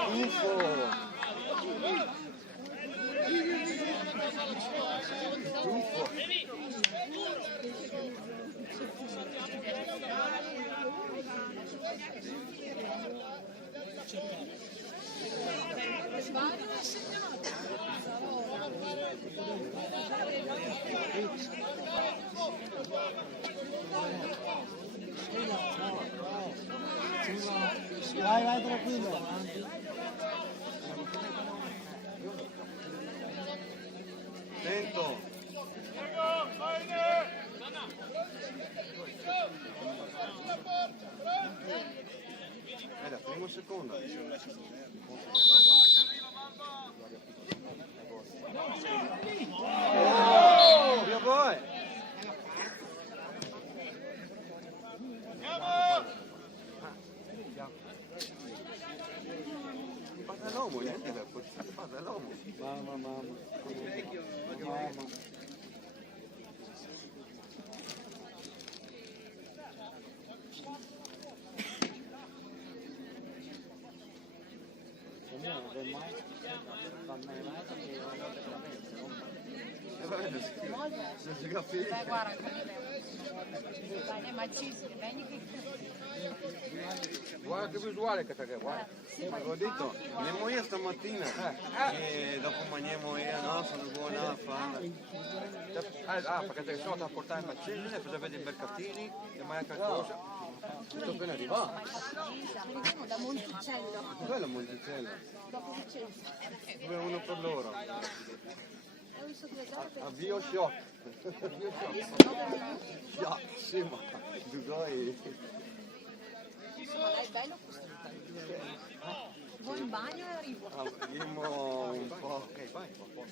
tuffo! Tuffo! Vai, vai tranquillo. Lento. La prima o seconda? Oh, via poi! Passa l'uomo, niente da passa l'uomo. Mamma. Non si capisce. Beh, guarda, ma ci Guarda che visuale che c'è, guarda. Ho detto, andiamo io stamattina e dopo mangiamo io, no? Sono buona a fare. Perché sono andato a portare il macellone, poi avete i mercatini e mai qualcosa. Sto appena arrivato. veniamo da Monticello, Bello Monticello. dopo Vicenza. Dove uno per loro. Ho visto che Avvio shock. Shock, sì, ma tu sai. insomma dai, bello costruito. Vado in bagno e arrivo. Abbiamo un po'. Ok, vai, un po'.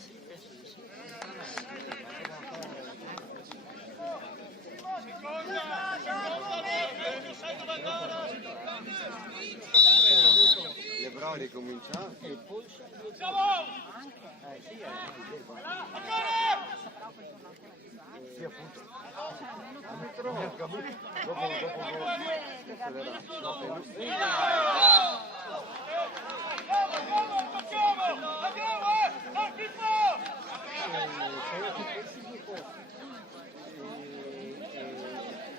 Le bravo ricominciare. E il polso? Sì, appunto. Dopo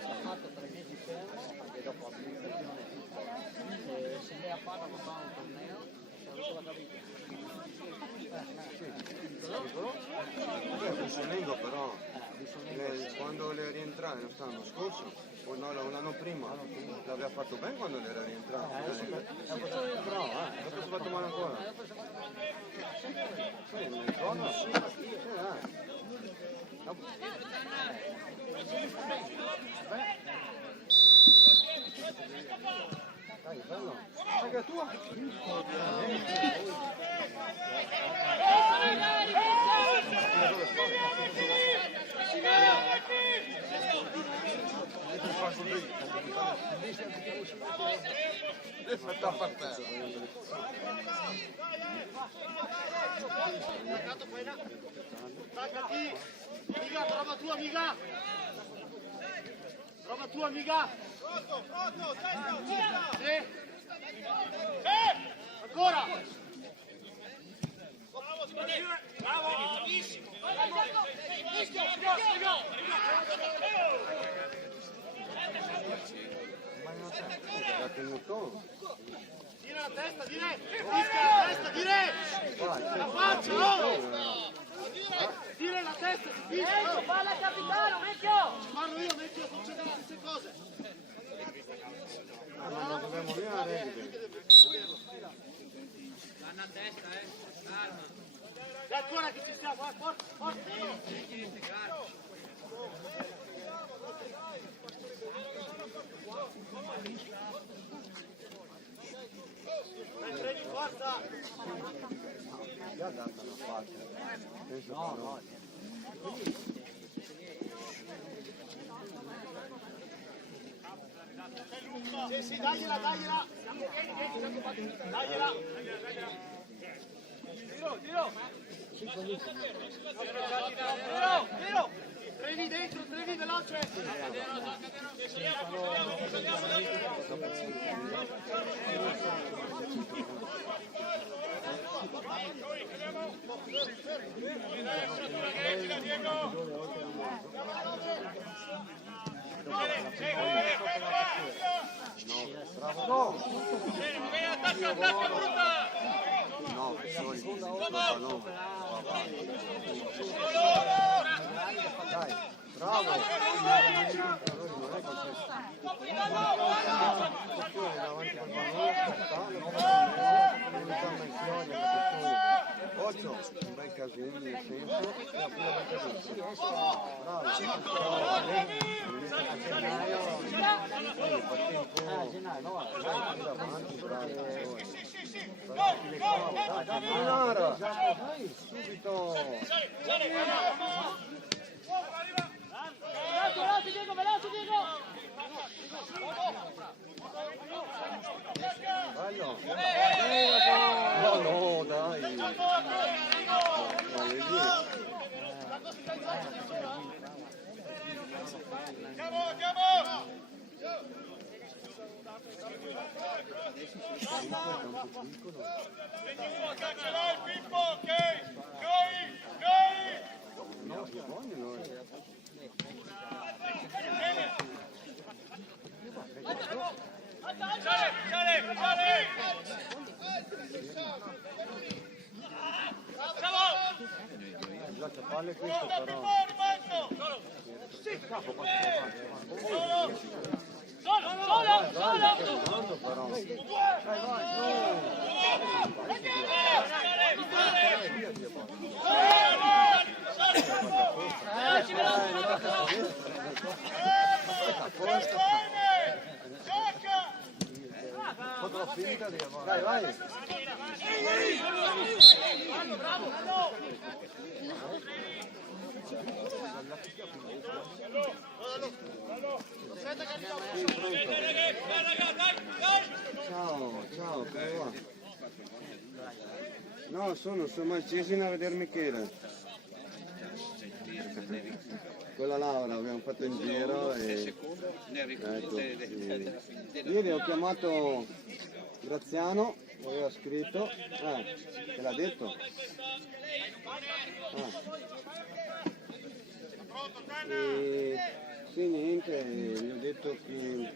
Ha fatto 3 mesi fermo perché dopo la prestazione se lei a farlo lo fa un torneo si è avuto la caviglia. Funzionando però. quando le rientrare l'anno scorso, o no, l'anno prima, l'aveva fatto bene quando le era rientrato. Bravo, dopo si è fatto male ancora. Sì, mi ricordo. Dai, bello. Raga, tua. Miga, trova tua, miga! Trova tua, miga! Pronto, testa! Sì! Ancora! Bravo! Bravissimo! Tira la testa, dire! Fischia la testa, dire! La faccia, no! Dire la testa, si fischia! Palla capitano, vecchio! Parlo io, vecchio, succedono le stesse cose! Ma non dobbiamo via Vanno a destra, calma. E ancora che ci siamo, forza, forza! Prendi forza! Già data una faccia. Penso no. Sì, dagliela! Dagliela! Tiro! Trevi dentro, trevi veloce! No! Attacca, brutta! No, dai, bravo! Occhio, un bel casino nel senso, e appunto un casino. Bravo! Subito! Veloce, Diego! Bello! No, dai! Andiamo! Ce l'hai Pippo, ok? Noi! No, si vogliono. Sale! Bisogna palle questo però. Capo, Solo però. Dai, vai! Ciao, come va? No, sono Malcesina a vedere Michele. Con la Laura abbiamo fatto in giro e ecco, sì. Ieri ho chiamato Graziano, aveva scritto, te l'ha detto? E sì, niente, gli ho detto che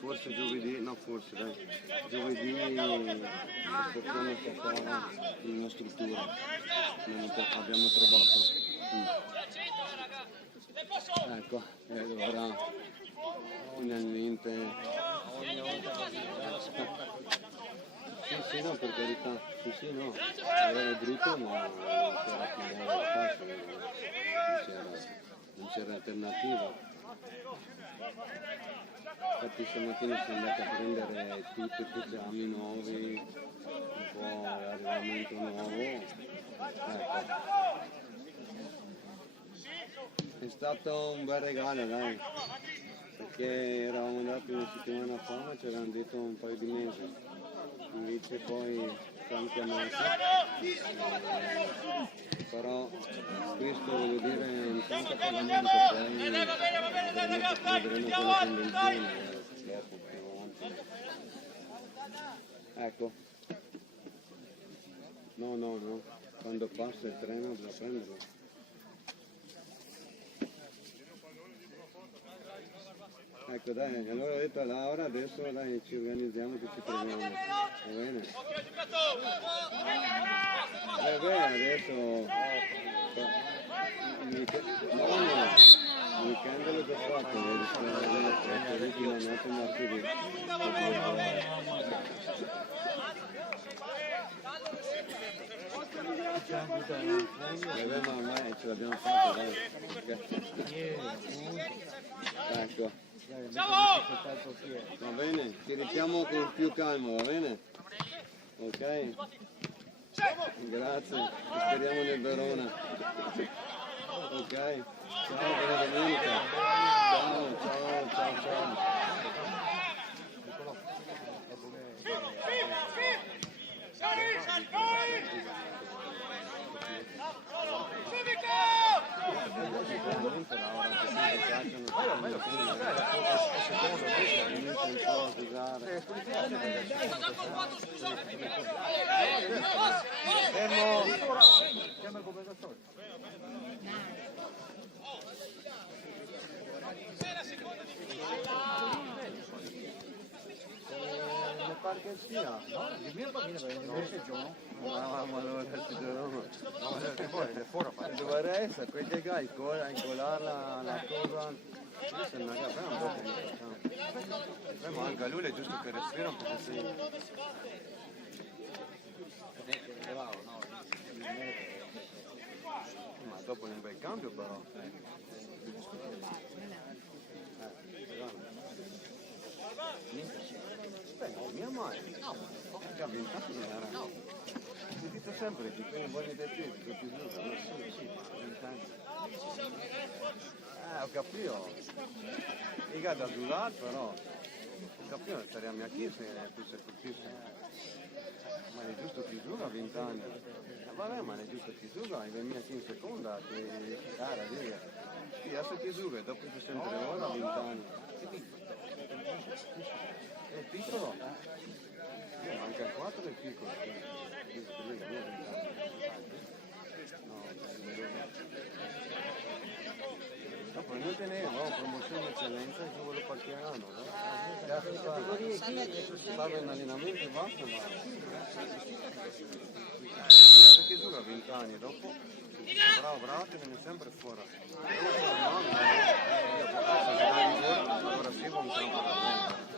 forse giovedì, no forse dai, giovedì l'ispezione passerà in una struttura, abbiamo trovato. Ecco, e allora finalmente sì, no, per carità, sì, no, era brutto ma non c'era alternativa. Infatti stamattina sono andato a prendere tutti i pigiami nuovi, un po' l'arrivamento nuovo, ecco. È stato un bel regalo, dai, perché eravamo andati una settimana fa ma ci avevano detto un paio di mesi, invece poi stanno chiamati, però Cristo voglio dire intanto Parlamento poi vedremo quello con del genere dopo più avanti. Ecco, no, quando passa il treno bisogna prenderlo. Ecco dai, allora ho detto a Laura, adesso dai, ci organizziamo che ci troviamo, va bene? Adesso il weekend l'ho già fatto, l'ultima notte martedì. Ma ormai ce l'abbiamo fatta, dai. Ecco. Va bene, ci richiamo con più calma, va bene? Ok? Grazie, speriamo nel Verona. Ok? Ciao, buona domenica. Ciao. Chiama il governatore. Mi pare che sia, no? Il mio bambino invece Giono. Ma allora questo giorno. Dovrei essere quel che ha incolare la cosa. Adesso non abbiamo un po' come facciamo. Ma anche a lui è giusto che respira un po' così. Ma dopo un bel cambio però. Non mia mai. Già 20 anni era. Ho sentito sempre che quelli buoni del piede, tutti sì, 20 anni. Ho capito. I gatti da durare però. Ho capito, saremo a chi se tu sei colpito. Ma è giusto chi gioca a 20 anni. Vabbè, ma è giusto chi gioca, hai mia chi in seconda, che cara, dire. Sì, adesso chi gioca, dopo 63 ore a 20 anni. È piccolo? Anche il 4 è piccolo. Dopo noi tenevo promozione eccellenza e solo qualche anno, no? Stavo in allenamento e basta, ma perché gioca a 20 anni, dopo bravo, te ne viene sempre fuori. Allora sì, un campo da prendere.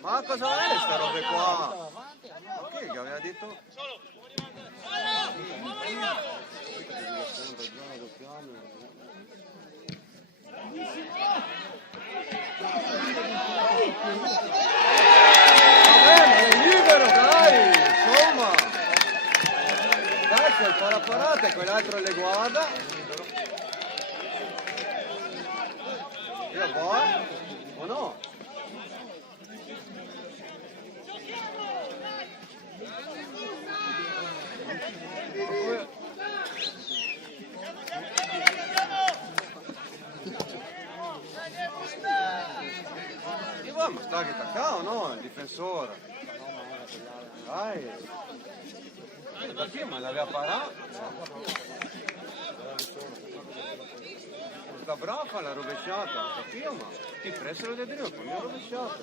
Ma cosa è sta roba qua? Ma che aveva detto? È libero, dai, insomma. Dai, se fa la parata e quell'altro le guarda. Io poi, o no? Ma sta che attacca o no? Il difensore. Dai. Perché? Ma l'aveva parato. Sta brava la rovesciata, capito? Ma ti pressero del dritto, con la rovesciata.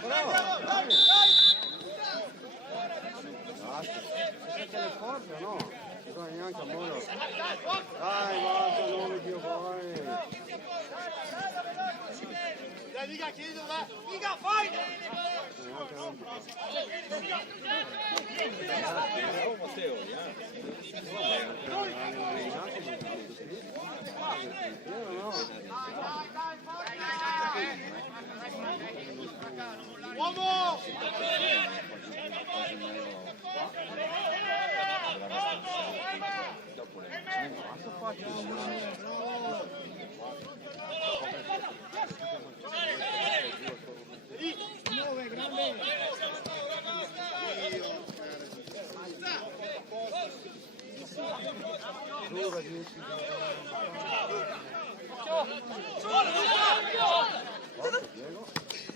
Bravo, dai. basta. Siete le forze o no? Non sono neanche a modo. Dai, basta, nome Dio poi. Dai, Liga, chiedi dov'è? Liga, fai! Uomo!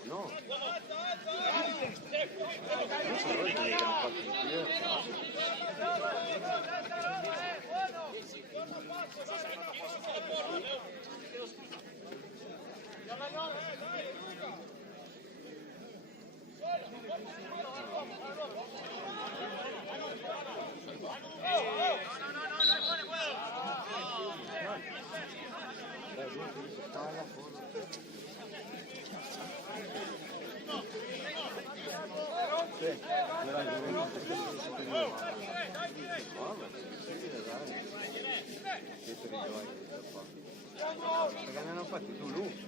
No. Perché ne hanno fatti tu lui.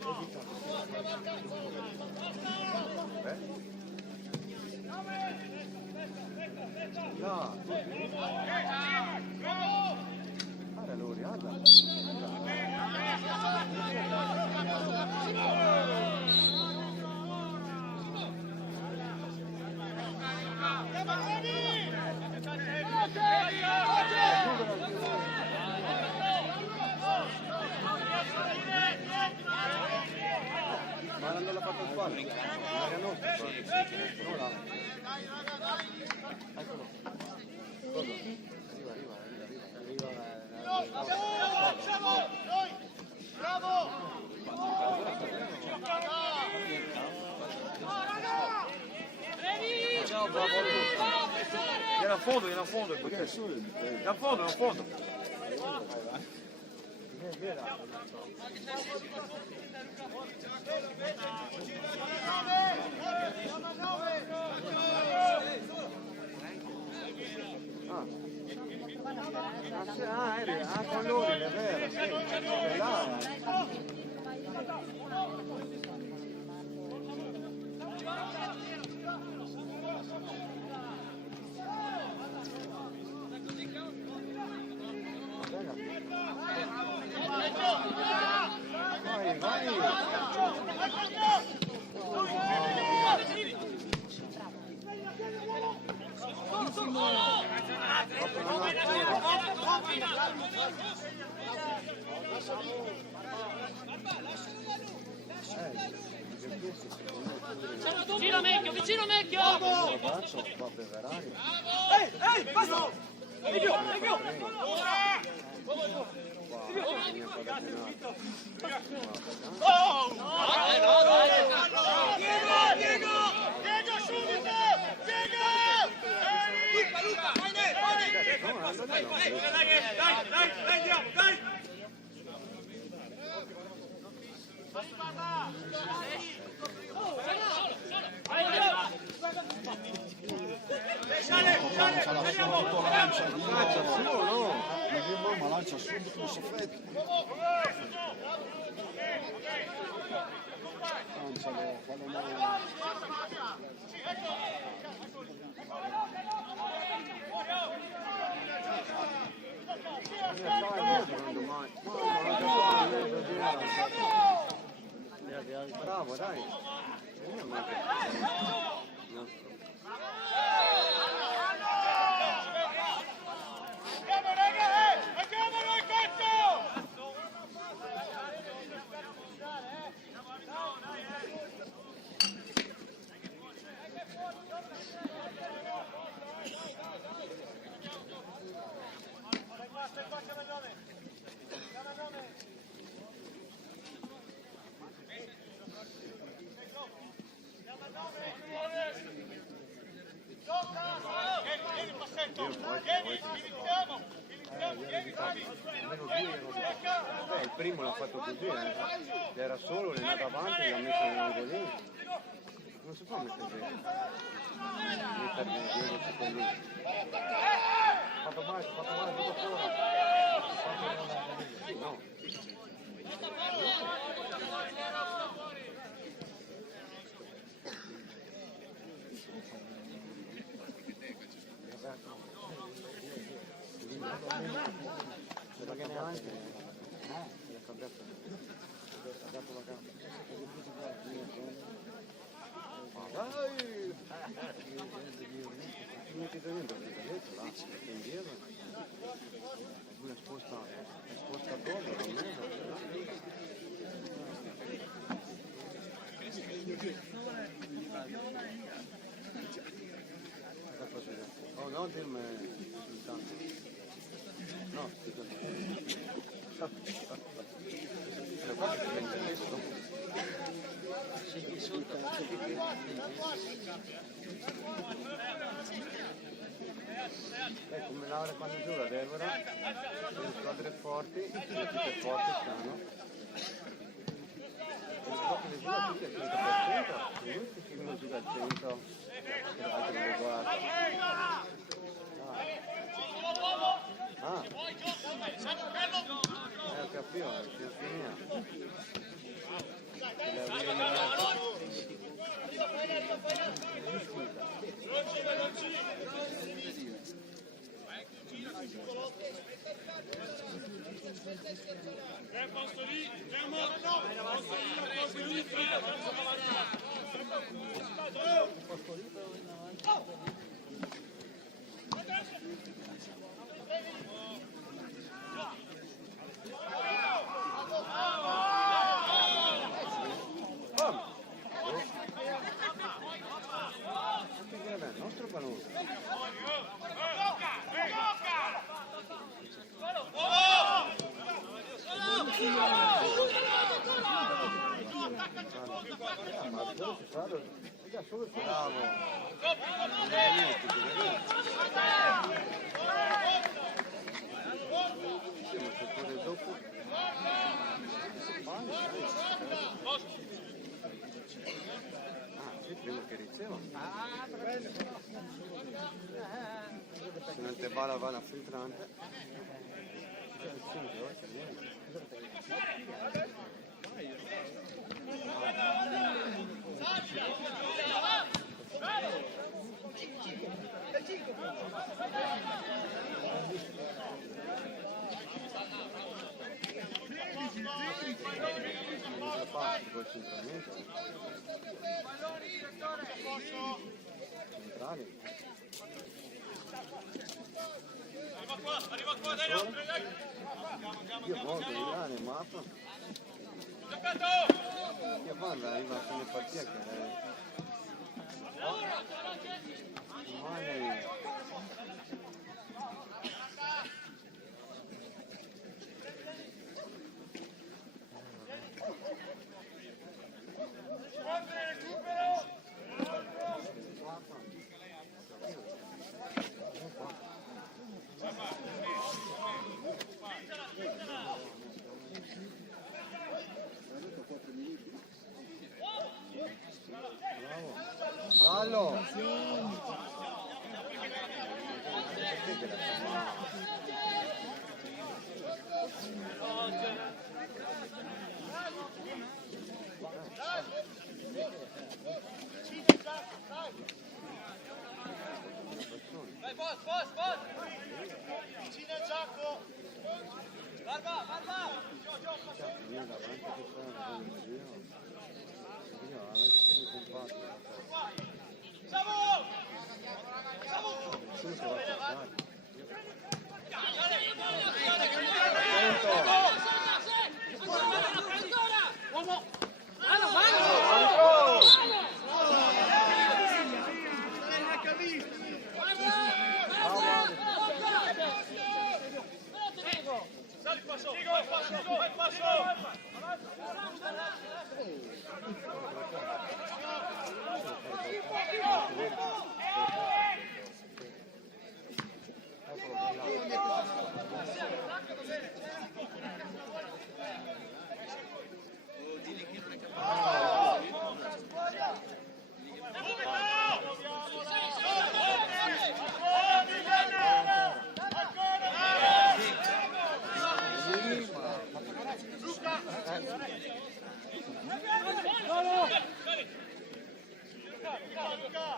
No, guarda lui, guarda. Ma non l'ha fatto squadra? Magari no? No, là. Eccolo. Bravo! Vieni a fondo, vieni a fondo. Vieni a fondo, vieni a fondo. Con loro, è vero, sì, è là. Vai, vai. Vicino Mecchio, vicino Mecchio! Ehi, passo! Meglio! Diego, subito! Diego! Luca, dai, andiamo, dai! Ma lancia subito un soffetto. Lancialo, fallo male. Bravo, dai. Il primo l'ha fatto così, era solo, l'è andato avanti e l'ha messo nell'angolino. Non si può mettere bene. Mettere bene 10 secondi. Fatto male, tutto fuori. No. Perché neanche ha cambiato la gamba. Ma dai! Immediatamente ho detto là, perché indietro lui è sposta a torno, non meno. Oh, non dirmi intanto. No, qua che prende adesso. Come Laura quando giù la Deborah, le squadre forti, le tutte forti stanno. Le squadre giù tutte al 100%, lui che filmano giù dal 100, che l'altro le guarda. Ah, ho capito, è finita. Posto lì, fermo! Posto lì, il nostro pallone. Ma solo si fa, solo bravo. Sì, ma se pure dopo. Sì, prima che riceva. Se non te va la filtrante. Arriva qua, dai, io voglio mirare il mappa. Io quando arriva a fine partita che Gallo! Vai, boss! Vicino al Giacco! Barba!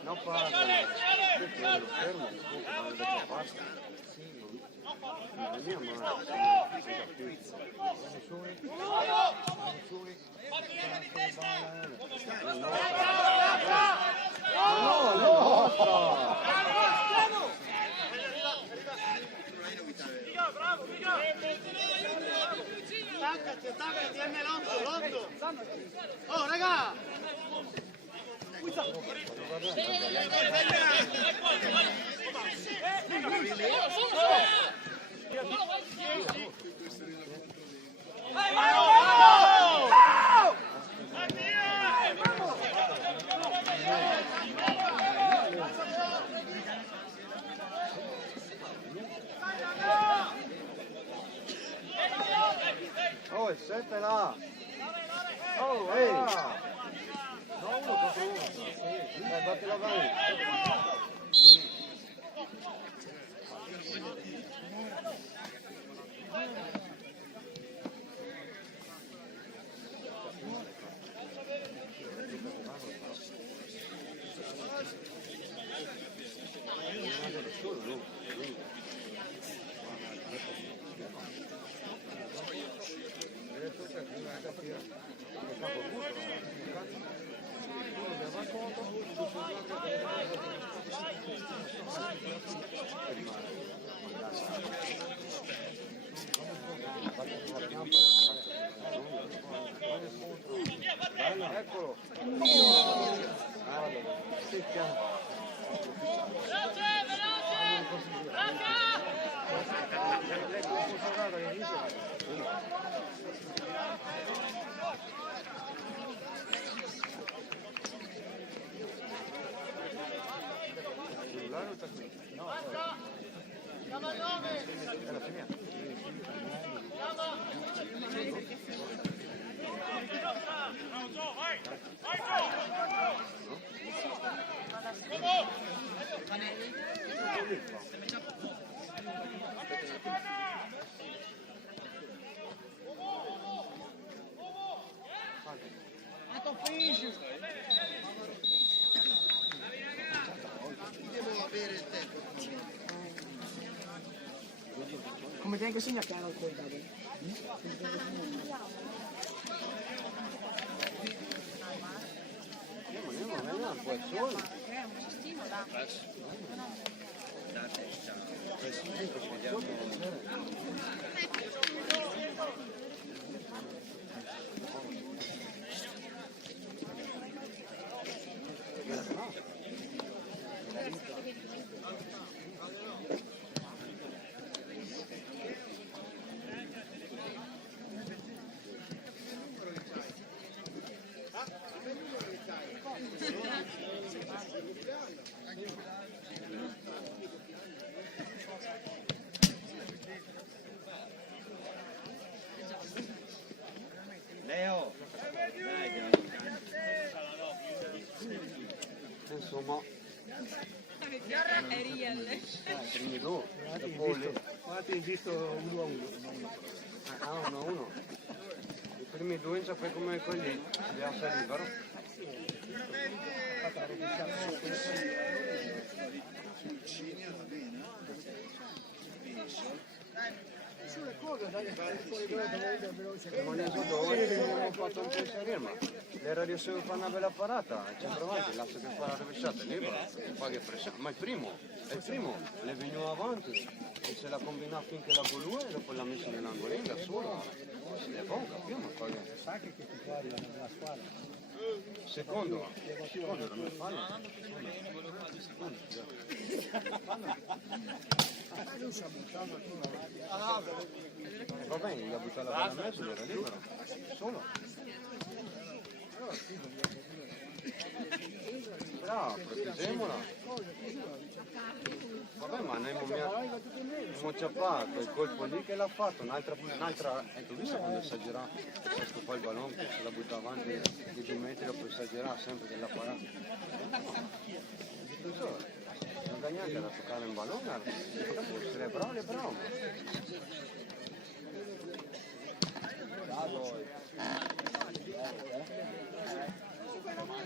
No parla, fermo, basta. La mia mano, Attaccati, tieni l'otto. Oh, raga! Oh, il 7 là! Oh, ehi! No, uno contro uno. Dai, battila avanti. Eccolo! Come tiene che segna chiaro il colpo? Andiamo, un po' il sole. Leo! Insomma, i primi due, dopo Guardate, hai visto 1-1. 1-1. I primi due sapete come quelli di Assa Libero. Sulle cose, dai, fuori veloce. Ma ne so dove abbiamo fatto un po' in serie, ma l'era di solo fare una bella parata, il centravanti, lascia che fa la rovesciata, libero, fa che pressione, ma è il primo, le veniva avanti, e se la combina finché la volua e dopo l'ha messa nell'angolino da solo, se ne può, capiamo poi. Sa che ti fuori dalla squadra. Secondo, non mi fanno. Va bene, gli ha buttato la palla a mezzo, era libero, solo. Però proteggiamola. Vabbè, ma noi abbiamo ciappato il colpo lì che l'ha fatto, un'altra, ecco, visto quando esagerà, questo poi il ballone che se la butta avanti di 2 metri dopo esagerà sempre che l'ha parato. Non dà niente da toccare in ballone, può essere bravo.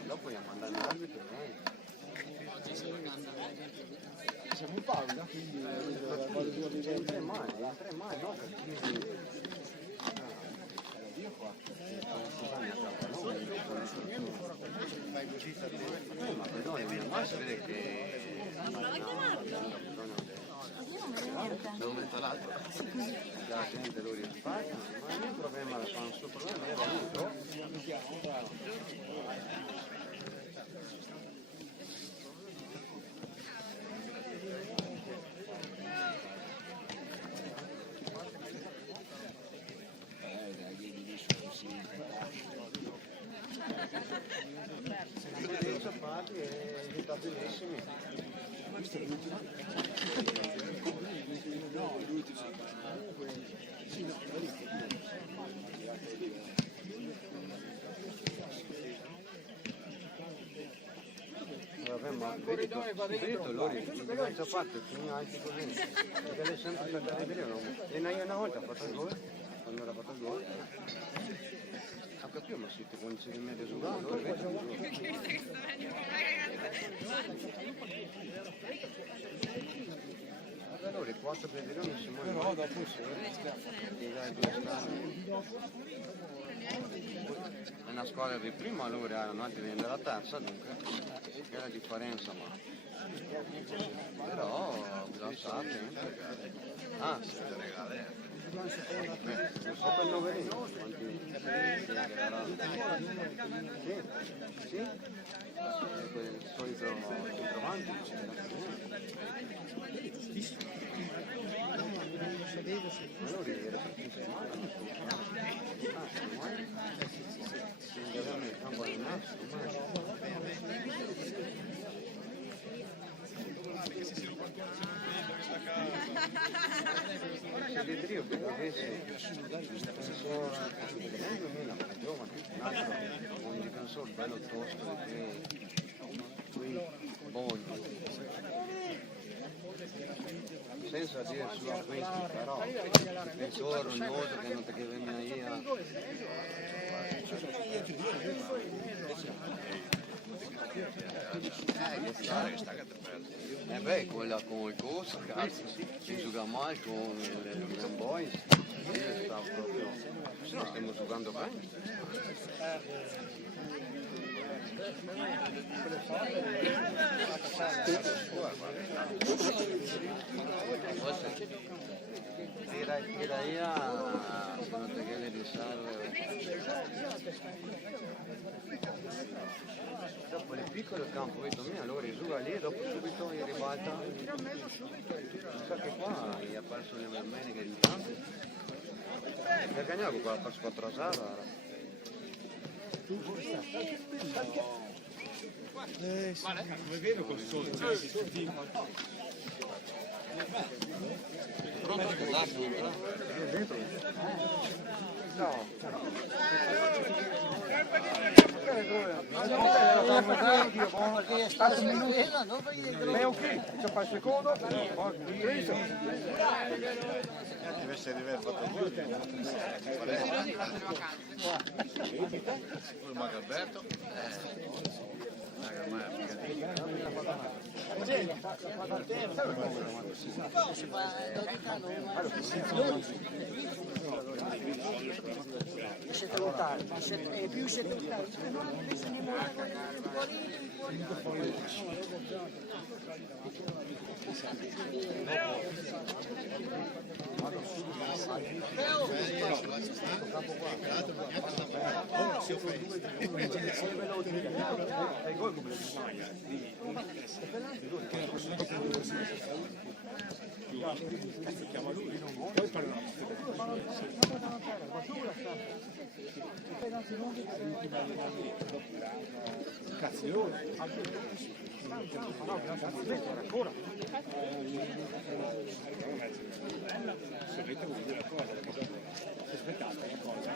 Dopo gli mandare l'arbitro, siamo in pausa, quindi entra mai, no? Dio qua. Ma perdone, mia mamma si vede che devo mettere l'altro. la gente lo risparmia, ma il mio problema, il suo problema era avuto. E evitabilissimi. Questo è l'ultimo? No, l'ultimo. Sì, no, vabbè, ma vedo loro di questa parte sono anche così, perché lei sempre per vedere e una volta ha fatto il gol, quando era fatto il gol. Ho capito, ma siete con il medio su loro, allora i 4 pedroni si muovono. Però dopo si è una squadra di prima, loro erano altri della terza, dunque c'è la differenza, ma però bisogna stare attenti. Ah, non so per Noverino quanti sì, quel solito centravanti allora era per il campo del se vedrio che avesse giovane, un altro, un difensore bello tosto, quei boni, senza dire su a questi, però il difensore rognoso che non te che venga via. Beh, quella con il corso, cazzo, si gioca male con il Young Boys, io stavo proprio, se no stiamo giocando bene. Direi a sono te che le riserve. Dopo le piccole campo vedo me, allora gioca lì e dopo subito in ribalta. Sa che qua gli ha perso le vermene di campo. Per Cagnago qua ha perso 4-0. Come vedo col sole, pronto per l'acqua? No. Perché è stato minuto, no? È ok, ci fa il secondo, deve essere fatto così. Poi manca Alberto. Siete lontani, più siete lontani, no, invece ne vuole guadagnare un po' lì. Poi Cazzo, io ancora. Sapete come dire la cosa, si aspettata una cosa,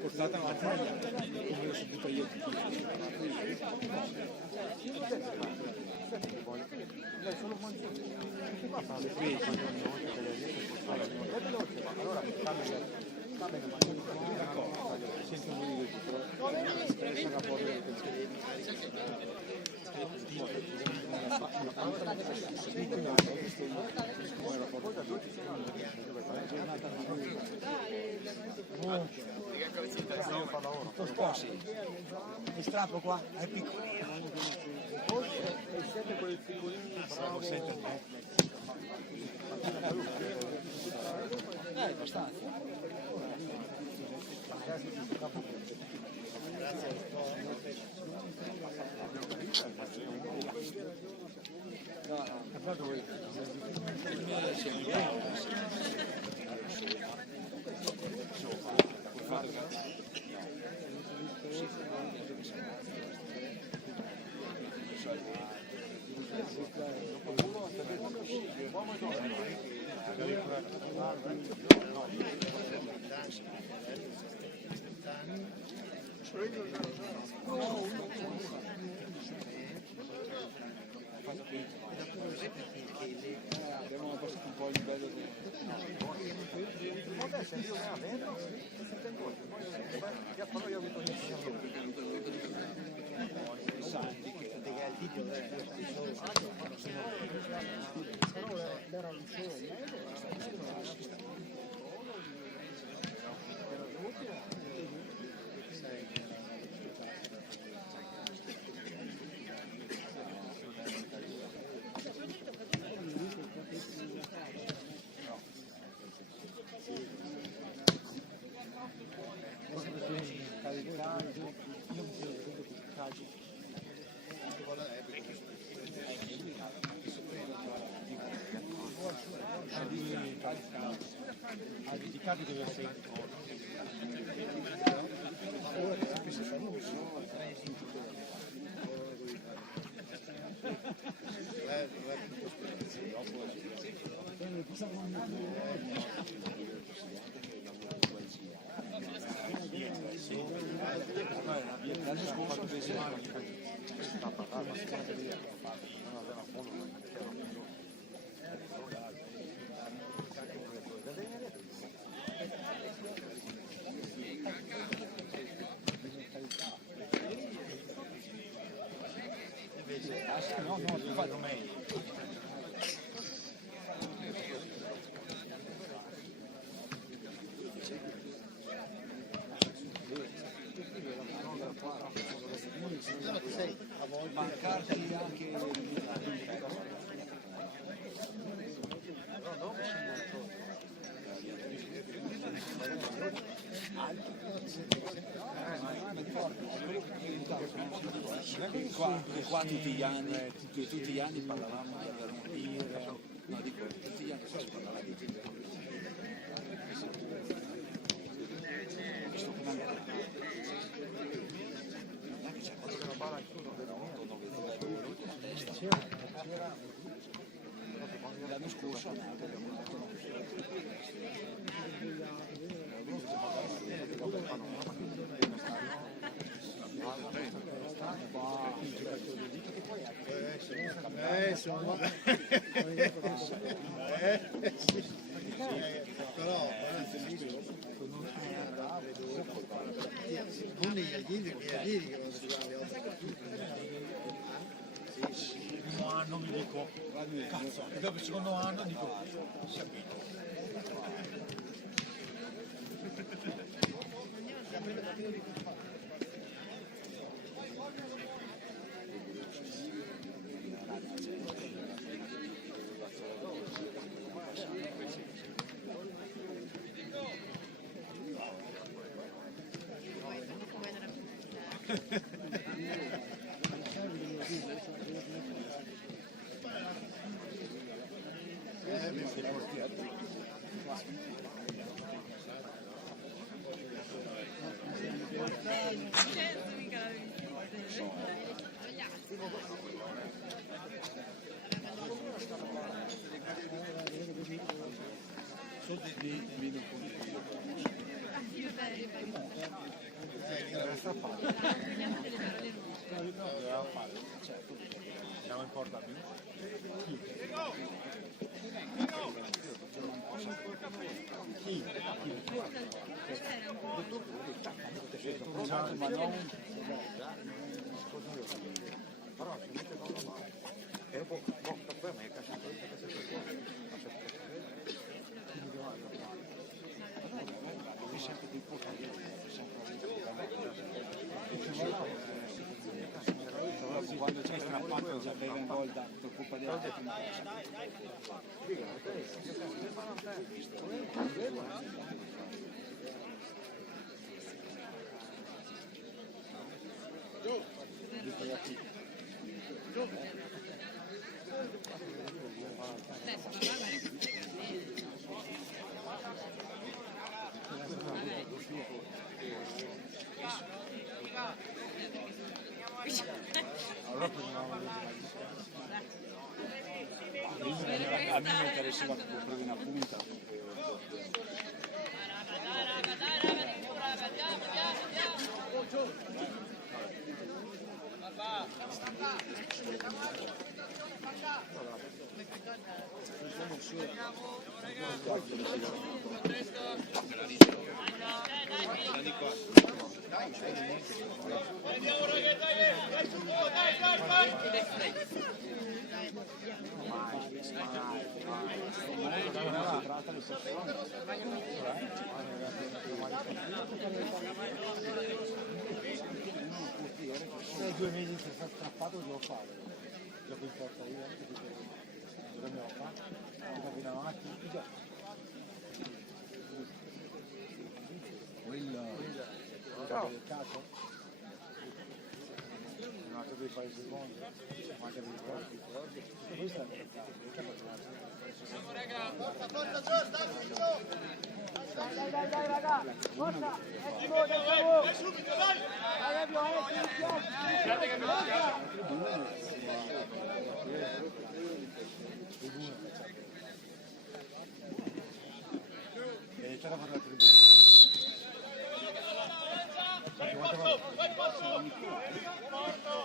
portata avanti come l'ho saputo io. Allora il strappo qua è piccolino. Abbastanza. Abbiamo abbassato un po' il livello di... Però io ho avuto capito dove sei. L'anno scorso no, ti fanno meglio. mancarti anche qua tutti gli anni parlavamo di avere un tir, no dico tutti gli anni si parlava di tir. Visto come andava? Non è che c'è qualche roba là l'anno scorso insomma però non negli agili che Il primo anno mi dico, cazzo, e dopo il secondo anno dico, si abita. Andiamo in porta ma non però se mette con la mano e dopo poi mi è cassato sempre di quando c'è strappato già beve un gol da per colpa di altri. A me mi interessava comprare una punta. Se 2 mesi si è strappato devo fare, gioco in porta io, dove me lo fa, mi va avanti, quello del caso, un altro dei paesi mondi, manca di ricordi, questo è il Dai raga, forza, dai subito, dai!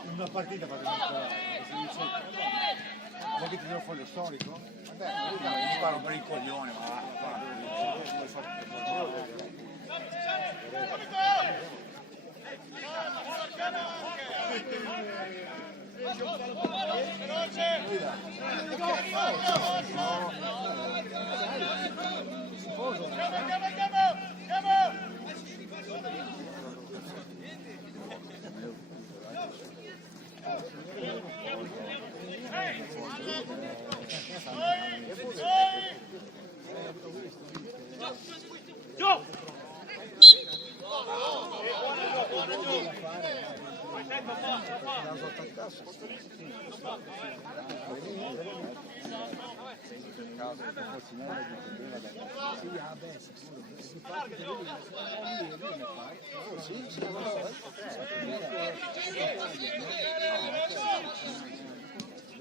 Una partita per vuoi che ti devo fare lo storico? Vabbè, mi sparo per il coglione, ma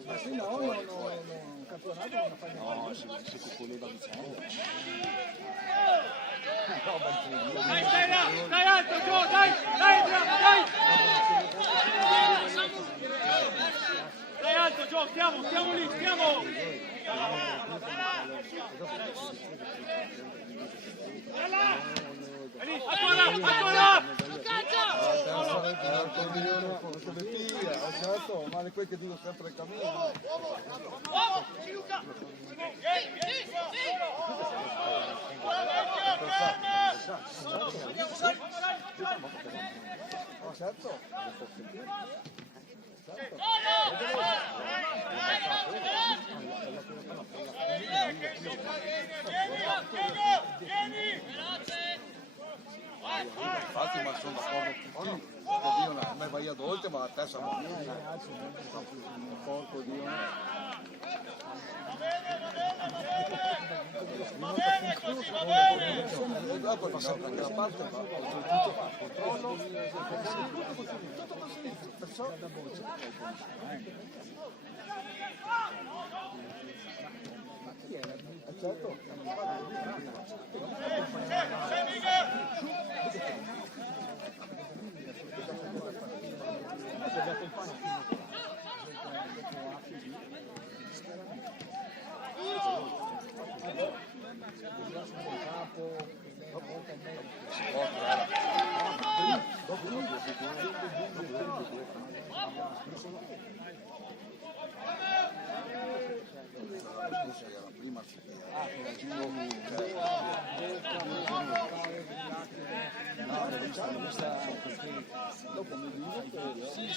Ma se no, un campionato non fa niente. no, si cuculeva vicino. Dai alto, Gio, dai! Dai alto, Gio, stiamo lì, stiamo! Male quel che dico sempre il cammino. Certo. Infatti, ma sono d'accordo con a me vai ad oltre, ma la testa non porco Dio. E dopo fa sempre anche la parte, ma oltretutto fa il controllo, tutto così, perciò certo.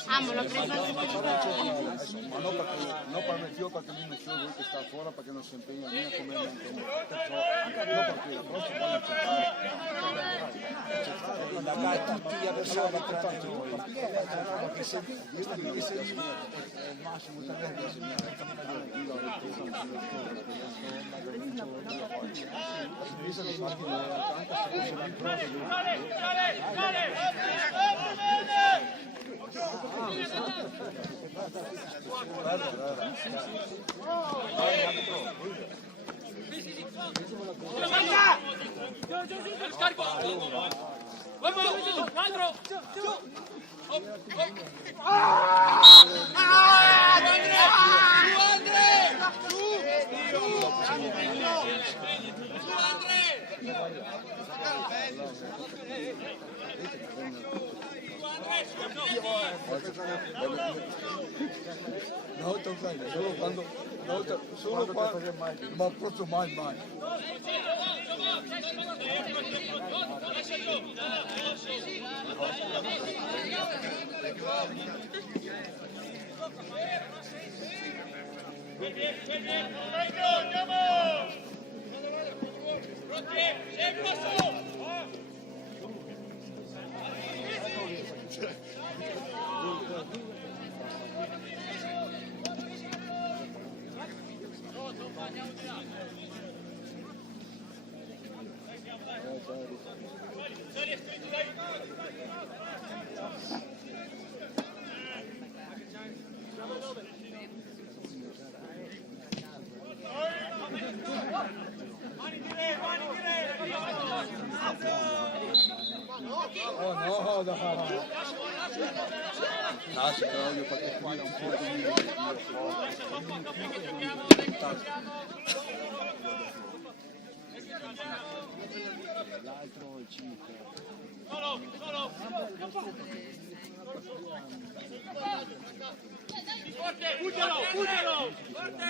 Ah, ma l'ho preso ma non per me zio, perché lui non c'è lui che sta fuori perché non si impegna niente come me, perciò non perché la prossima volta indagare tutti gli avversari tranne noi, perché se il massimo talento è Scarico! Un altro! No, toccare, solo quando non mi approccio mai. Oh no, dai. Ah, sì, però io perché qua non può l'altro il 5. Solo! Forte! Fuggilo! Forte!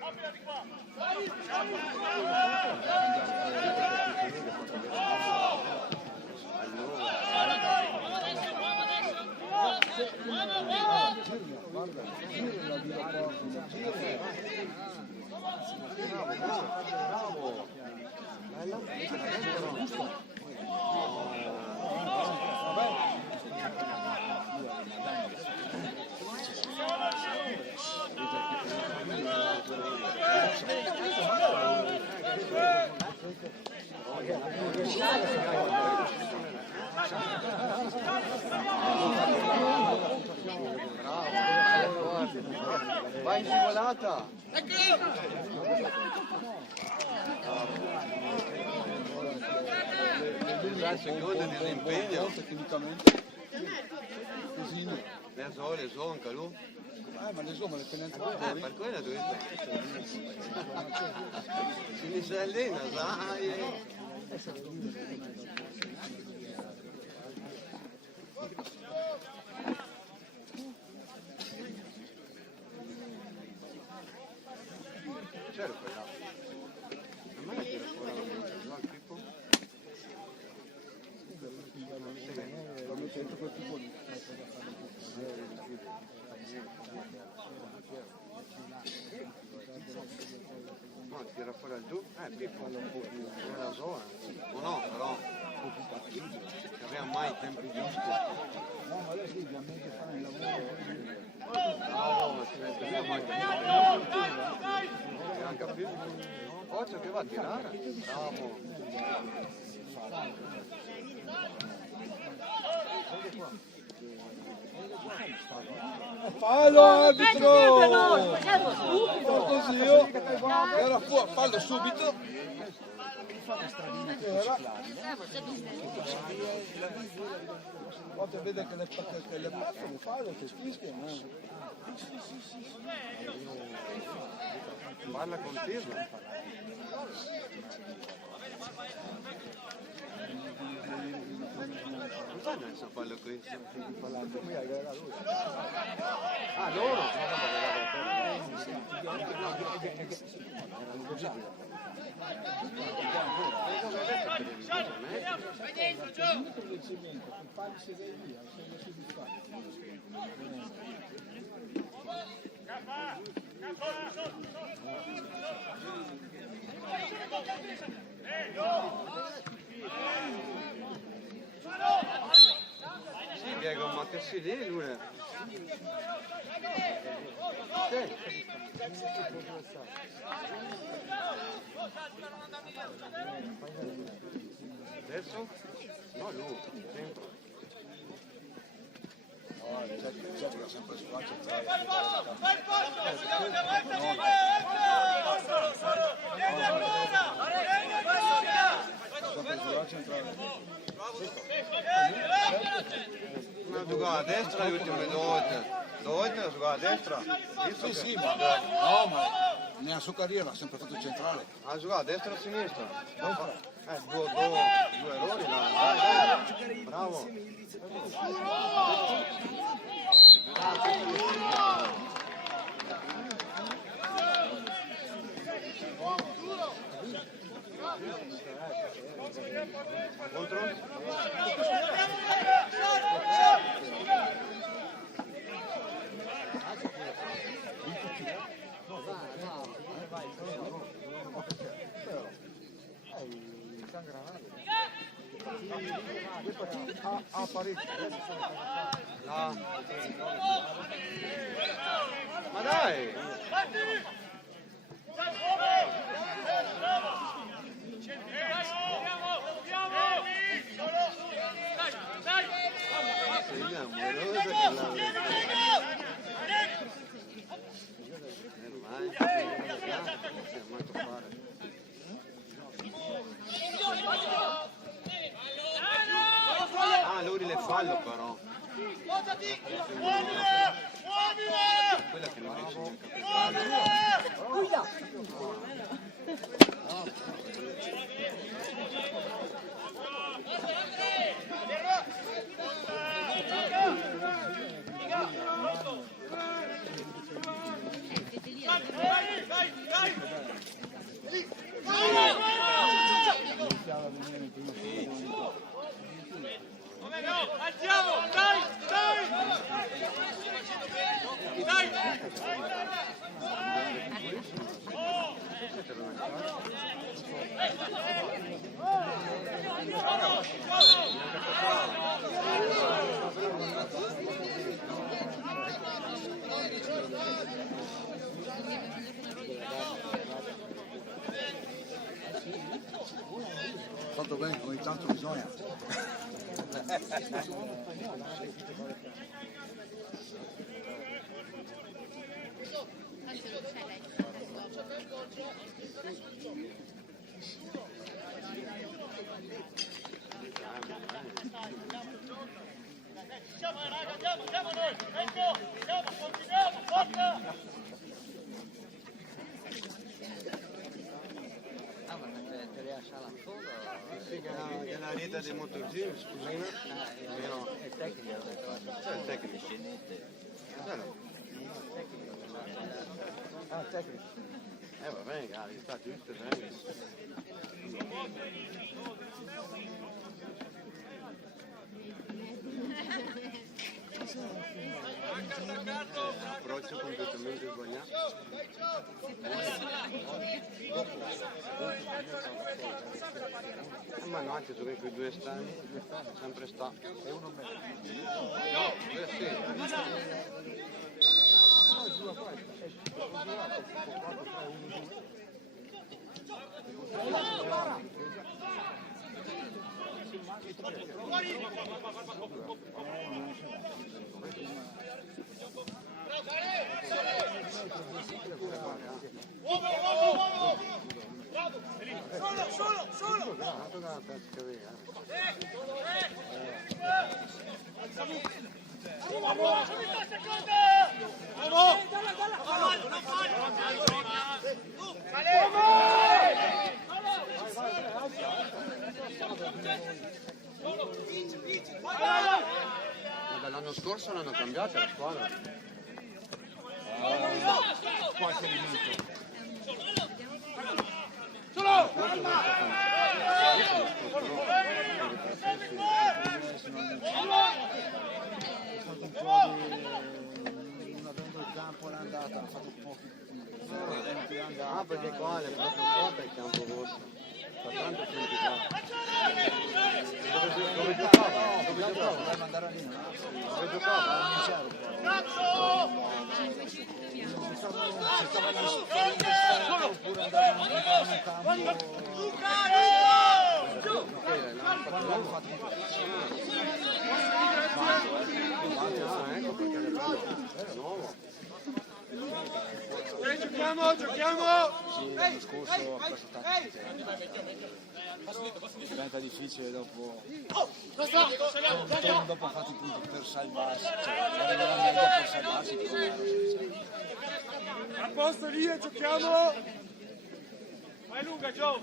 Apri di qua! Vai in scivolata! Il secondo dell'impegno tecnicamente così le so anche lui ma le so ma le penanze per quello si si allena sai certo a me che quel tipo lì no, tira fuori al giù Pippo un po' più nella zona o no, però non abbiamo mai i tempi giusti no, ma adesso ovviamente fanno il lavoro no, ma ci mette mai capito? Occhio che va a tirare. Bravo. Fallo arbitro! Così io era fuori, fallo subito. Quando vede che le passano, fallo, che fischiano. Parla con Pirlo. Non fanno adesso fallo qui. Ah, loro? Vai dentro, Gio! Sì, Diego, ma che si lì lui? Sì. Adesso? No, lui, sempre. C'è sempre su faccia. Vai il posto! Vieni ancora! Ma giocava a destra le ultime 2 volte. 2 volte giocava a destra? Sì, sì, ma no, ma nella sua carriera ha sempre fatto centrale. Ha giocato a destra o a sinistra? Due errori là. Dai. Bravo. Contro? Ha parecchio. No. Ma dai! Ah, lui le fallo però. Quella che non riesce a Alziamo! Dai! Dai! Dai! Fatto bene, ogni tanto bisogna. Andiamo noi! Ecco! Andiamo, continuiamo! Forza! Sì, che è la rete dei motorgiri, scusina. È tecnico. C'è il tecnico. Ah, tecnico. Va bene, cari, sta giusto, approccio completamente sbagliato. Ma no, anche dove quei 2 stani sempre sta. E uno meno. No, sì. Solo! L'anno scorso l'hanno cambiata la squadra. Qualche minuto. Non avendo il campo l'andata, hanno fatto pochi Ah, perché qua è proprio forte il campo rosso. Fa tanto tempo qua. Dove giocava? Dove giocava? Dovremmo andare lì. Dove giocava? Oppure andare in un campo. Quando hanno fatto Ecco perché è nuovo. Giochiamo! Sì, l'anno scorso ha preso tanti tempi. Diventa difficile dopo. Dopo ha fatto i punti per salvarsi. Cioè, arriverà meglio per salvarsi che non era. A posto lì e giochiamo! Vai lunga, Gio!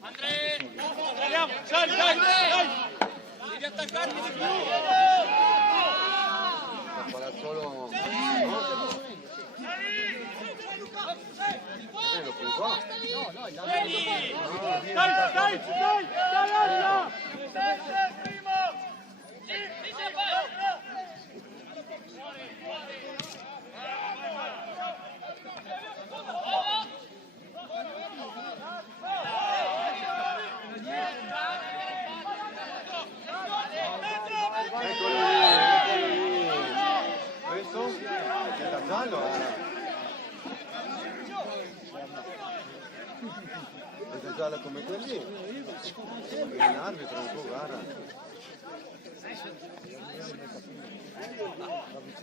Andrea! Andiamo! Dai! Devi attaccarti di più! Palazzolo lo puoi qua. Dai! Primo! Eccolo lì. Questo è da giallo. È da giallo come quelli. È un arbitro un po' gara.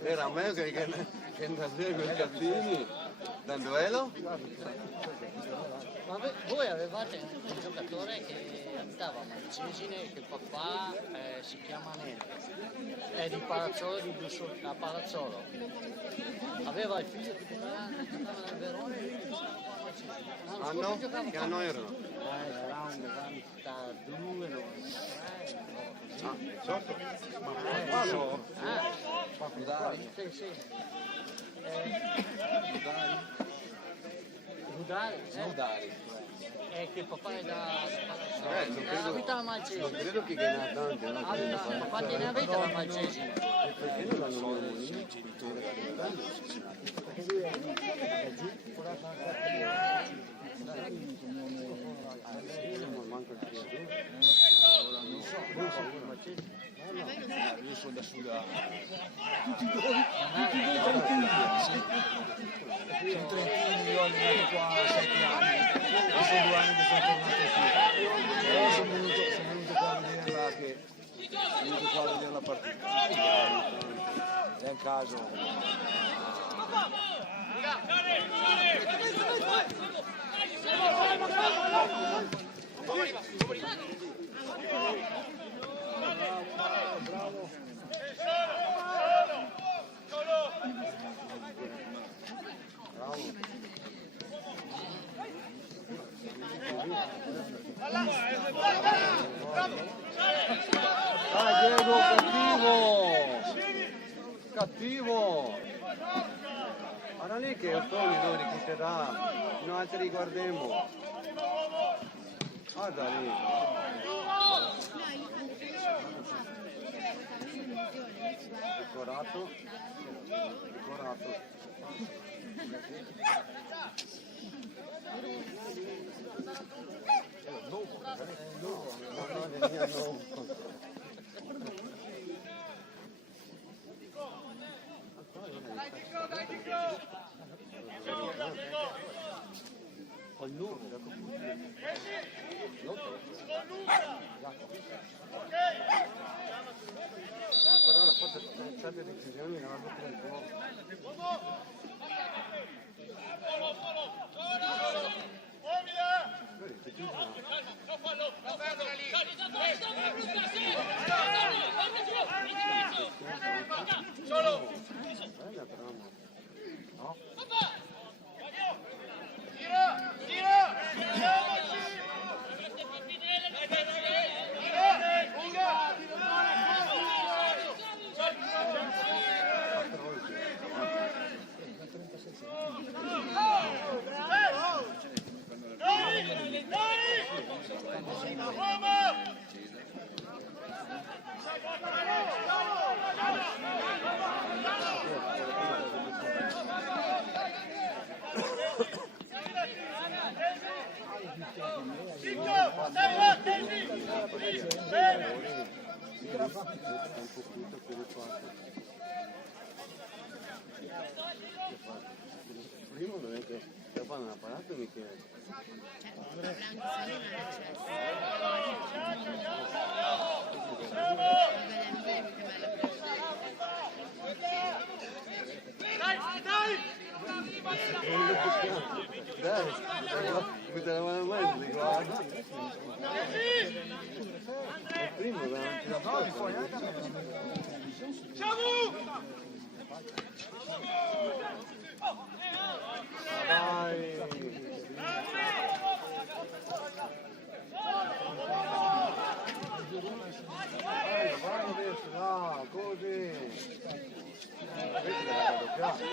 Era meglio che andare con i cattivi dal duello. Ma voi avevate un giocatore che abitava a Marcesine, che il papà si chiama Nello, è di Palazzolo, di a Palazzolo. Aveva il figlio che giocava nel Verone. Anno? Che anno erano? Sarà un 92, 93. Ah, certo. Rudari? Sì. Rudari? Che il papà è da Palazzolo. Abita a Malcesine. Non credo che ne ha tanti. Quanti ne avete a Malcesine? Perché non l'hanno messo i genitori? Perché lui è giù, non manco il figlio. non so, io sono da Suda. Tutti i gol sono 31 milioni nati qua a 7 anni e sono 2 anni che sono tornato su. Però sono venuto qua a vederla la partita. È un caso. Bravo. Dai Diego, cattivo! Guarda lì che Ottoni lo richiederà, noi altri guardiamo. Guarda lì. Decorato. Col numero, però la forza di certe decisioni non hanno un po'. Solo! No? Tira! Tira! Primo non è che Stefano ha parato Michele. Dai, mette la mano in mezzo, guarda. Il primo davanti alla porta. Dai. Vai adesso, no, così. Vedi che la raddoppiata.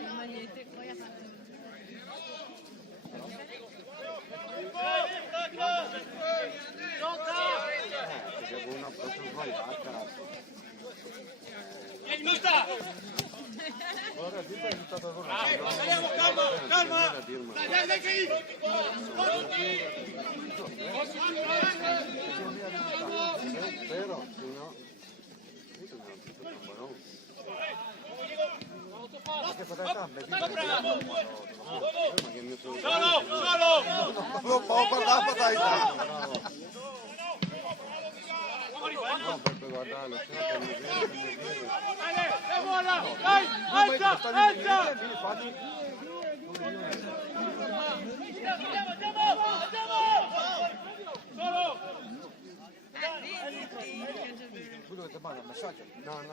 La maglietta poi ha fatto Avevo una proprio sbagliata. Ora sì è stata calma! Dai, che io! Però, se no... Perché potete Solo! Non può guardare, dai! No, per guardarlo, se no che mi viene. E buona! Dai! Alza! Alza! Solo! Tu dovete fare un messaggio? No, no.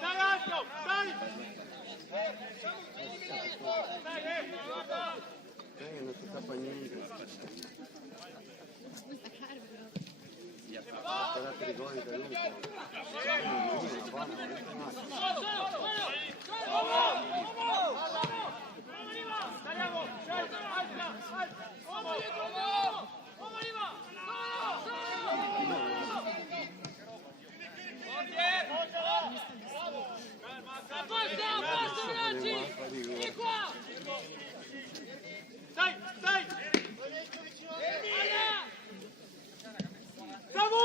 Dai alto! Dai! Non si scappa niente. Guardate i gol per lungo. Dai, dai! Samu!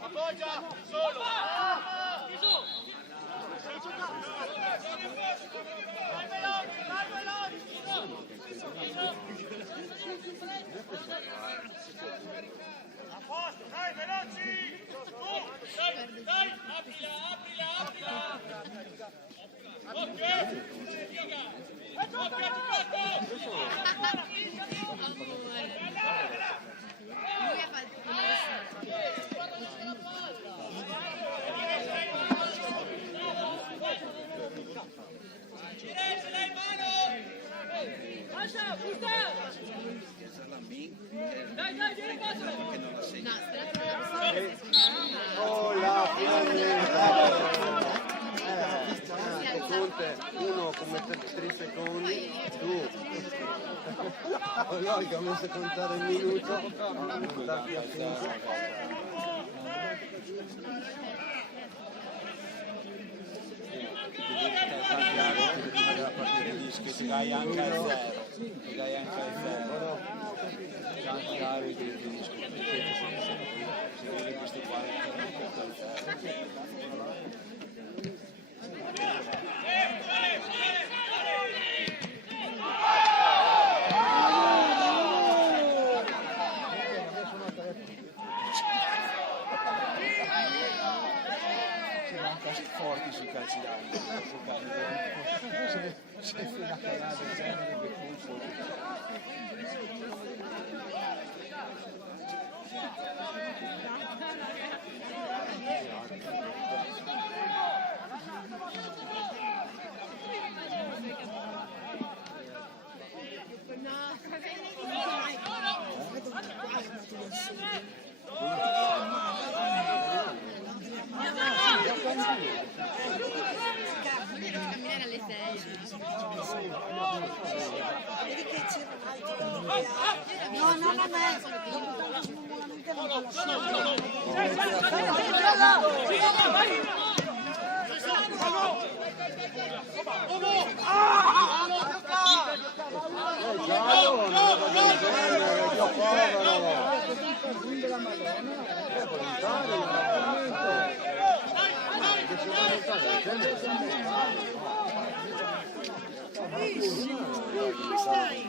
Appoggia! Solo! Dai, a posto, dai, veloci! Dai, aprila! Ok! Oh là, Conte, uno come 3 secondi, tu. Oh no, che ho messo a contare il minuto, non darti a fianco. Tanti altri della partita di che dai anche al zero, che dai anche al zero. Tanti arbitri di discutere, si vede questi qua al zero. Forti sui calci d'angolo, se fai una canale del genere che camminare alle 6. Vedi che c'erano altri. No, non è me. Sicuramente non va Come stai?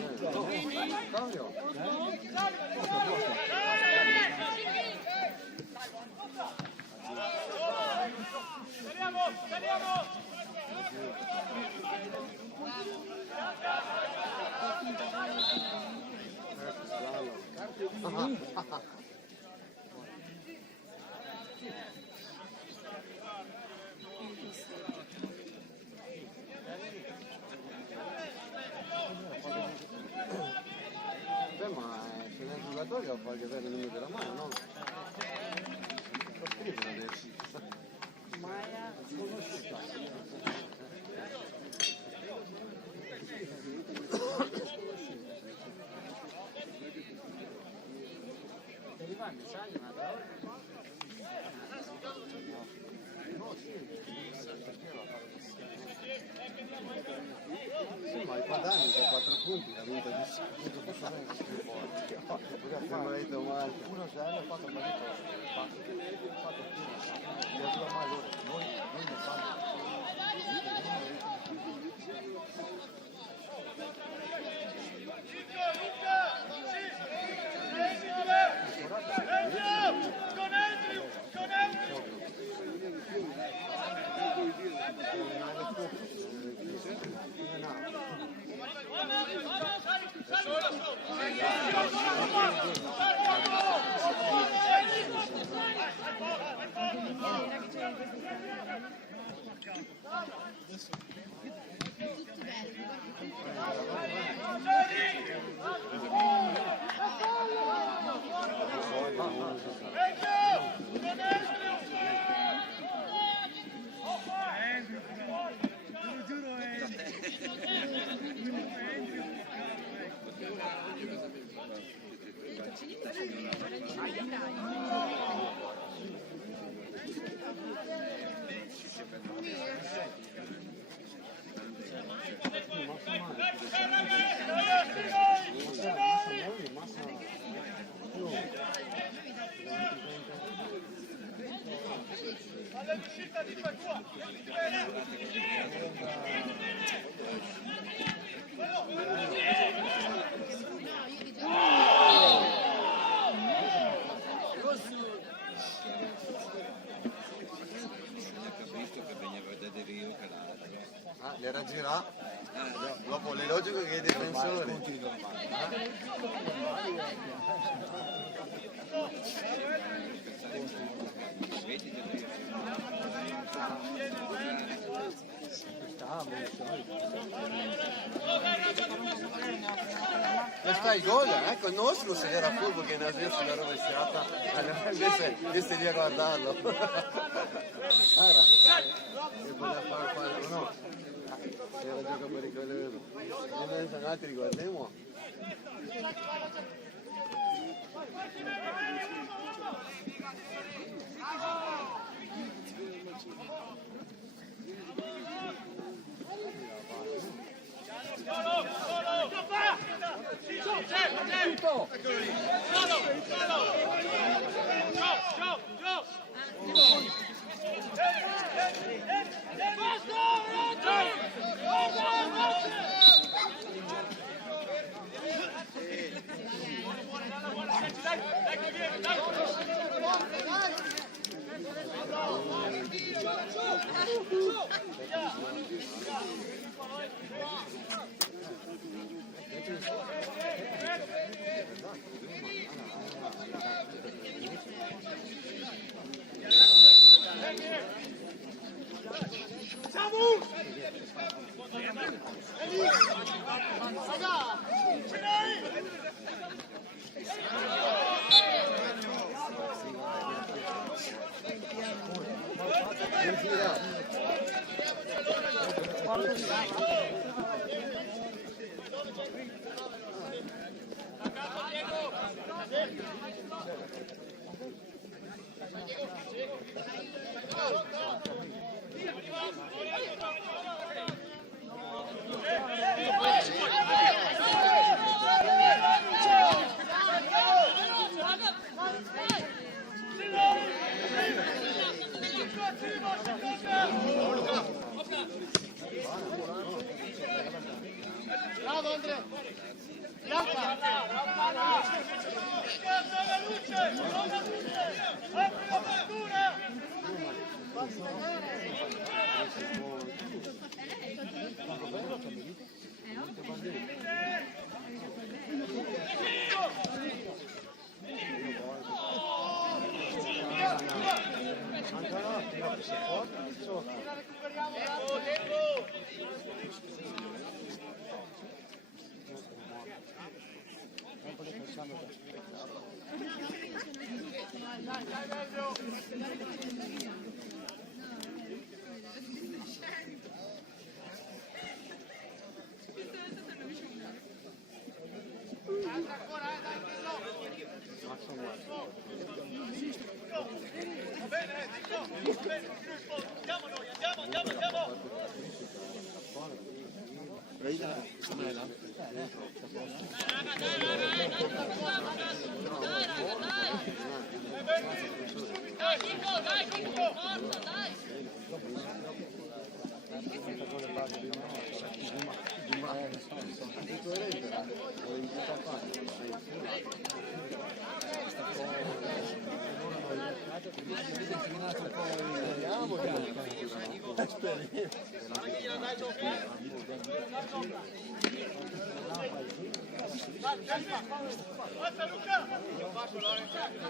Ma se nel giocatoio voglio avere il numero della mano, no? Lo scrivono adesso. Maya conosciuta. Sì, ma il Padani che ha 4 punti ha vinto di sicuro, posso avere più forti. Abbiamo detto male. 1-0 ha fatto partito. Noi ne fanno. Le raggirà dopo le logiche che i difensori. E sta il gol, ecco il nostro se era furbo che Nasir se l'ha rovesciata, invece lì a guardarlo. E poteva fare quello, no? Era gioco per quello. E noi siamo andati, riguardiamo. Bravo Andrea! Bianca! Scherzo alla luce! Apri la fattura!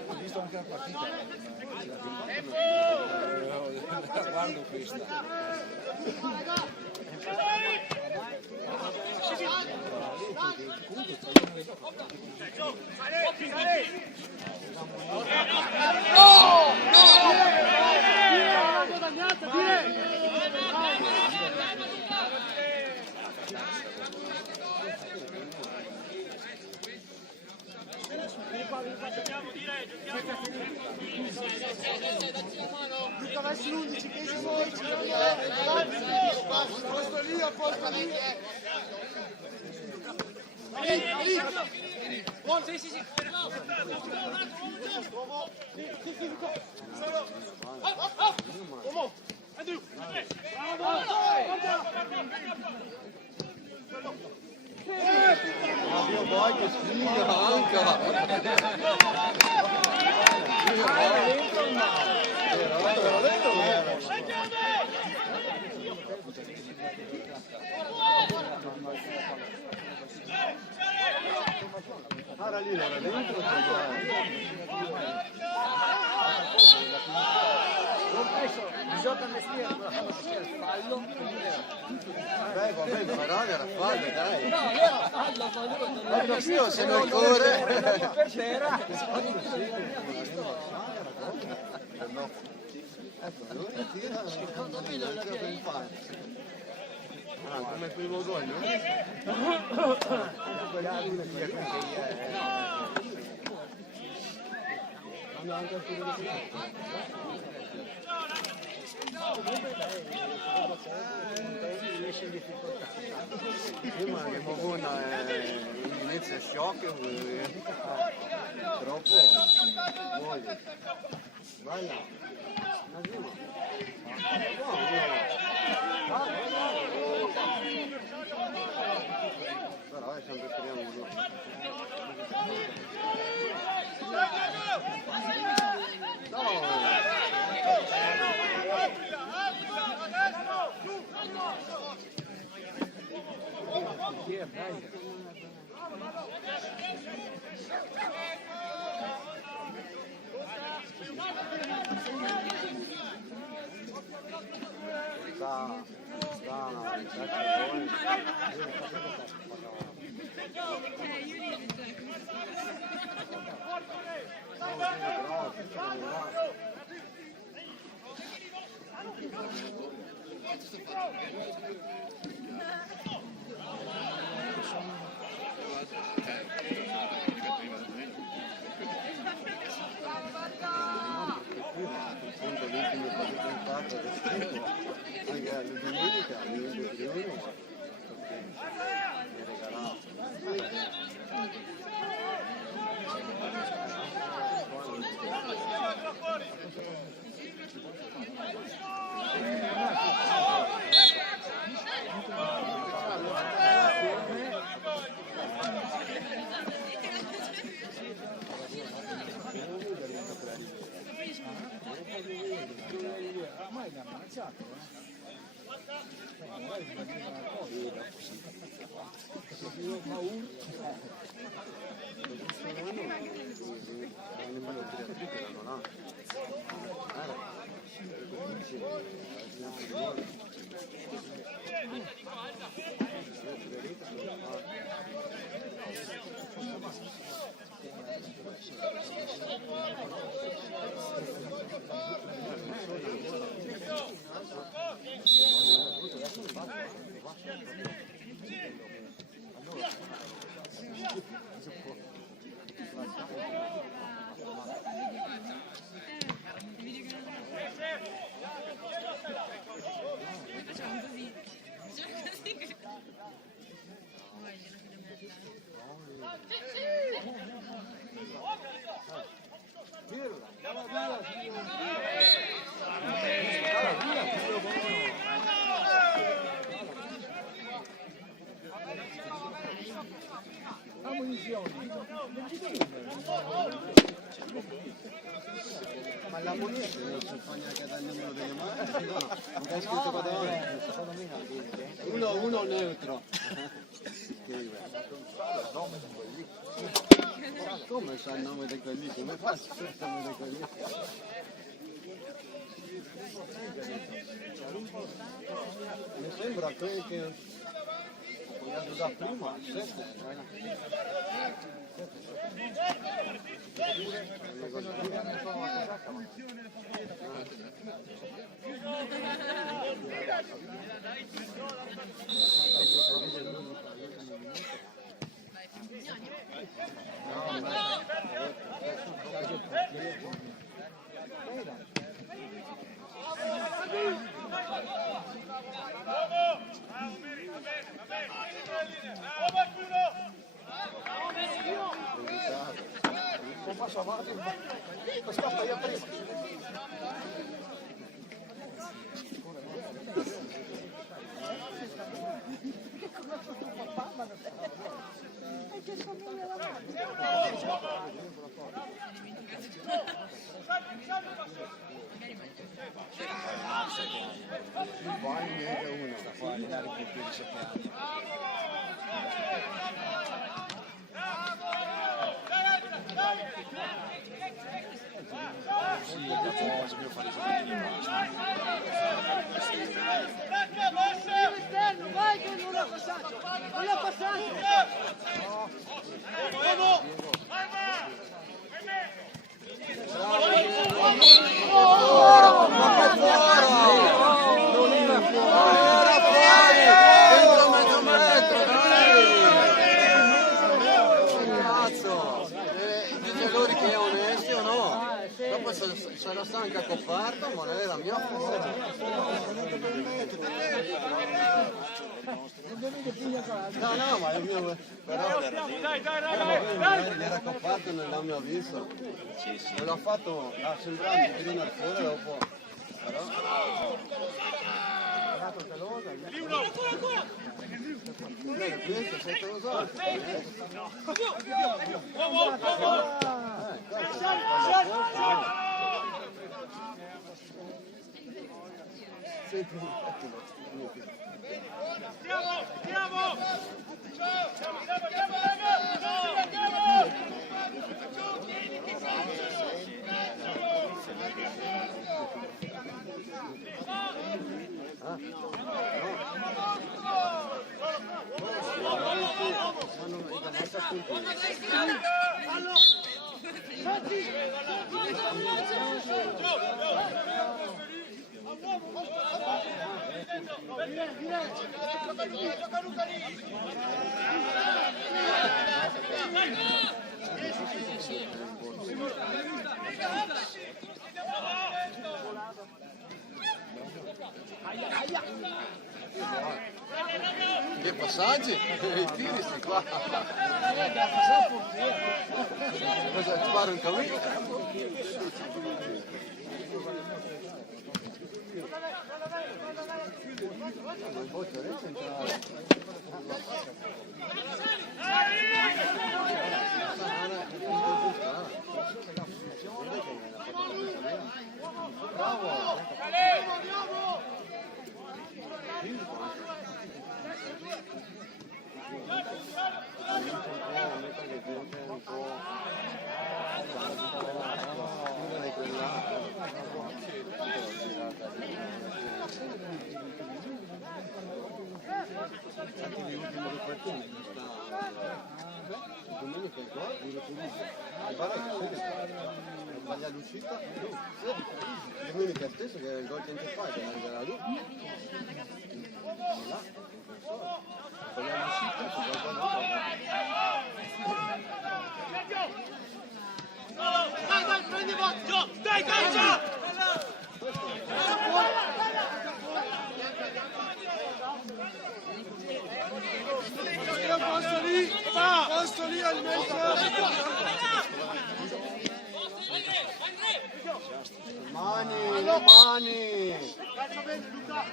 Ho visto anche la partita. Guardo questa. Luca vai sull'11, che si vuoi, ci siamo posto lì, a posto lì. Buono, sì, sì, sì. Andrew, Dio boy che sfiga anche! Era lì, era dentro. adesso bisogna mestiere, me la fanno succedere il fallo. Vabbè, però era fallo, dai. No, era fallo, ma lui Io se non corre. per c'era. Ecco, lui tira, secondo me non per il fallo. Ah, come il primo gol, no? Prima che Mogona inizia shock, troppo muore. Vai là. Però è sempre speriamo uno. Anche alla domenica ormai mi ha ammazzato, magari mi dice una cosa, ma uno ma la moneta non si fa neanche dal numero delle mani, no, non è scritto qua davanti. Uno neutro. Come sa il nome di quelli? Come faccio il nome di quelli? Mi sembra che vogliamo da prima, 7, non passo avanti, lo scappa io prima. E che famiglia davanti? Poi niente uno, sta fuori a dare più di 7 anni. Sì, dopo si può fare passaggio! Voglio il passaggio! Non era fuori, dentro mezzo metro, dai! Cazzo, dice loro che è onesto o no? Dopo se la sa anche a coperta, ma non era mia fuori. No, ma è mio, però era coperto non l'abbiamo visto. Me l'ha fatto, sembrava un po' al fuori dopo. Però questo sei usato. Che passaggi? I tiri sti qua. Cosa sparo in cammino? Domenica il gol, sbaglia l'uscita, domenica stesso che era il gol che non fa, che non era lui. Sbaglia l'uscita, si guarda Dai, prendi Gio! Dai, Gio! Posto lì al mezzo! Mani! Calcio bene, Luca!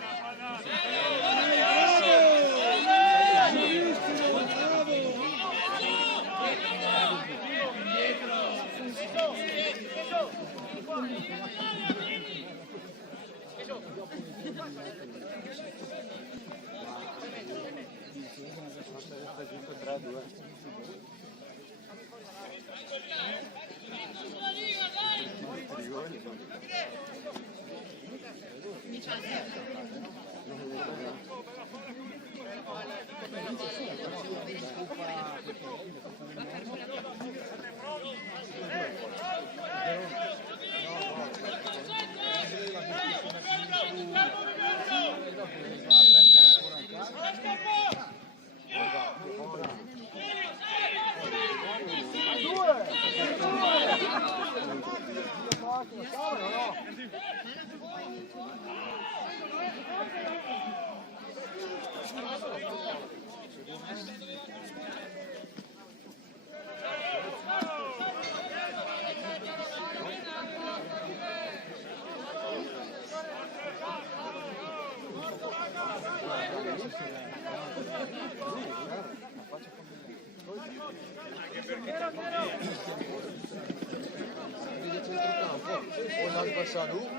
Salud.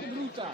Brutta.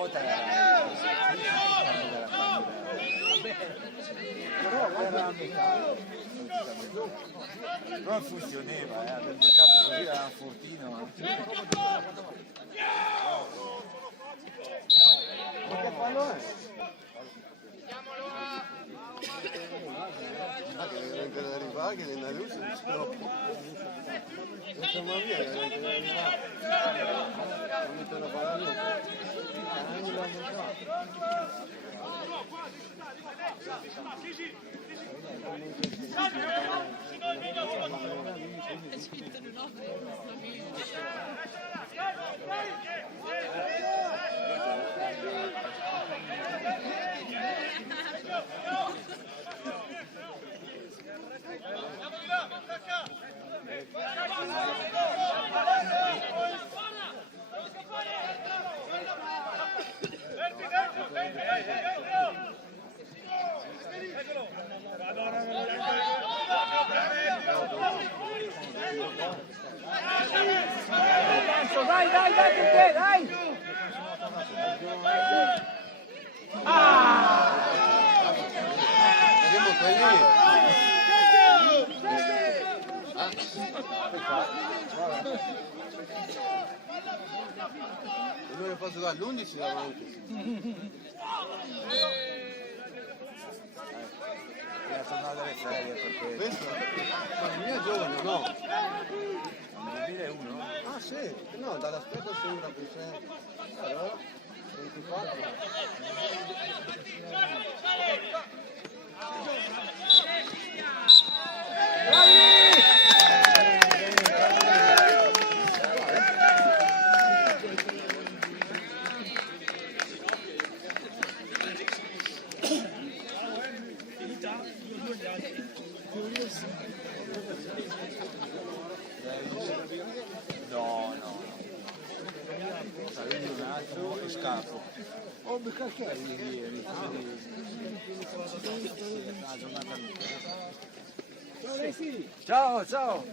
volta era però era a metà. Non funzionava, del campo così era un fortino. Ma che fallo è? Ah, che deve anche arrivare, che nella luce non scoppa. Non siamo via, che deve anche arrivare. Non mette la palla lì. Non l'hanno Dai, dai, dai, perché, dai! Vediamo quelli. Non ne posso dare l'11 davanti. Era tornato dalle ferie per Questo? Ma il mio giovane no. Nel 2001? Ah sì, no, dall'aspetto sembra più sempre. Allora, 24. No, no. Saluto un altro e scappo. Oh, perché? Ieri. Una giornata lunga. Ciao, ciao.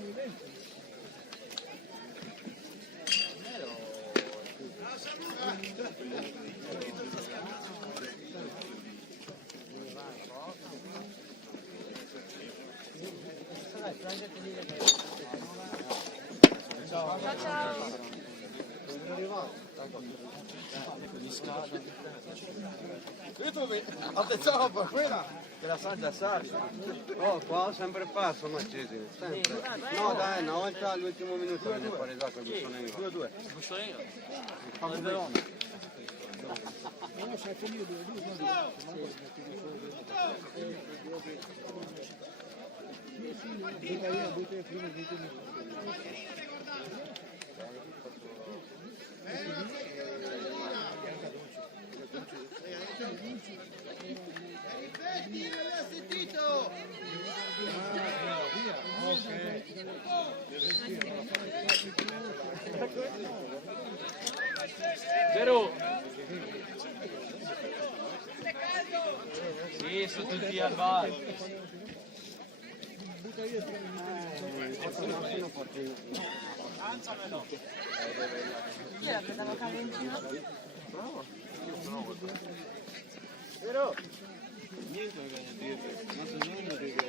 Ciao ciao. Sono arrivato. Attenzione per quella che la Santa Sarda. Oh, qua sempre passo Macesine, sempre. No dai, una volta all'ultimo minuto viene pareggiato il Bussolino. 2-2. Bussolino? Come Verona. Vero? Sì, sono tutti al bar. Io la prendavo Calentino. Però niente da dire, ma se non lo dico.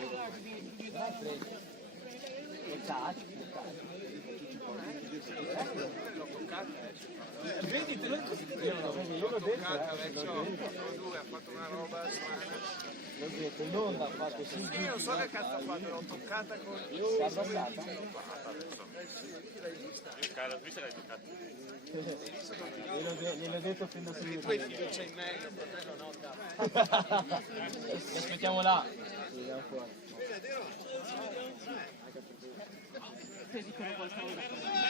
Vedi, te l'ho detto. Io l'ho detto, ha fatto una roba strana. l'ho detto, non l'ha fatto sì. Io non so che cazzo ha fatto, l'ho toccata con... L'ha abbassata? La vista l'hai toccata. Gliel'ho detto fin da subito. Tu hai fiducia in me, il fratello no. Ti aspettiamo là. Se dicono qualcosa.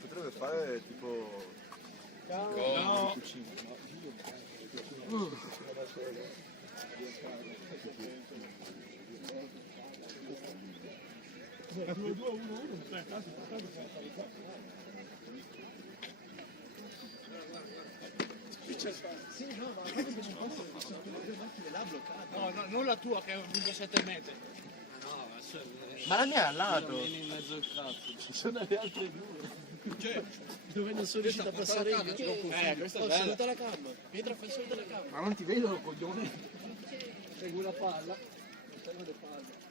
Potrebbe fare tipo... No. No, no, non la tua che è 17 metri. Ma la mia è al lato. In mezzo al cazzo. Ci sono le altre due. Cioè, dove non sono riuscito a passare io. Questa è Oh, bella. saluta la camera. Pietra, fai saluta la camera. Ma non ti vedo, coglione. Segui la palla. Segui le palle.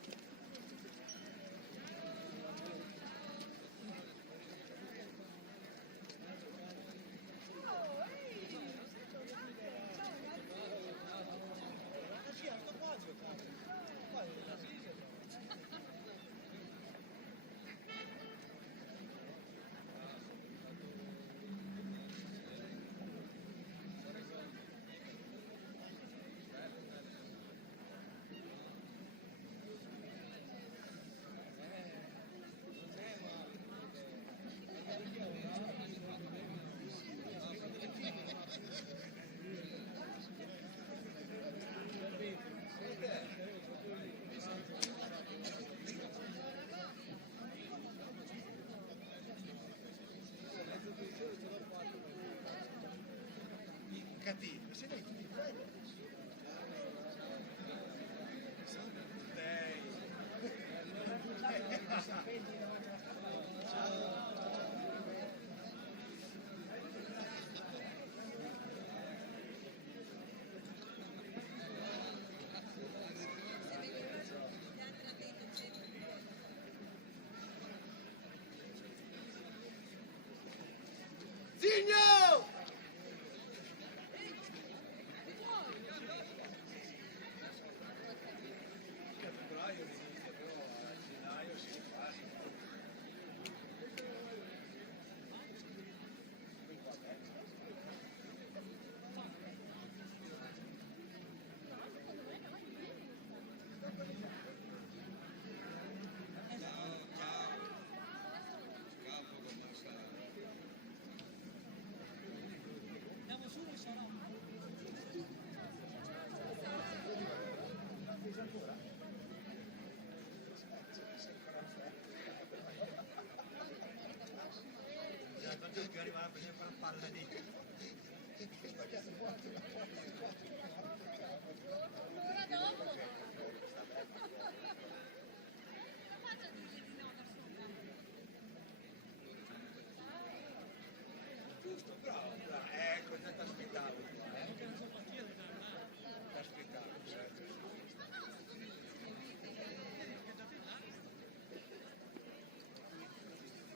Signo!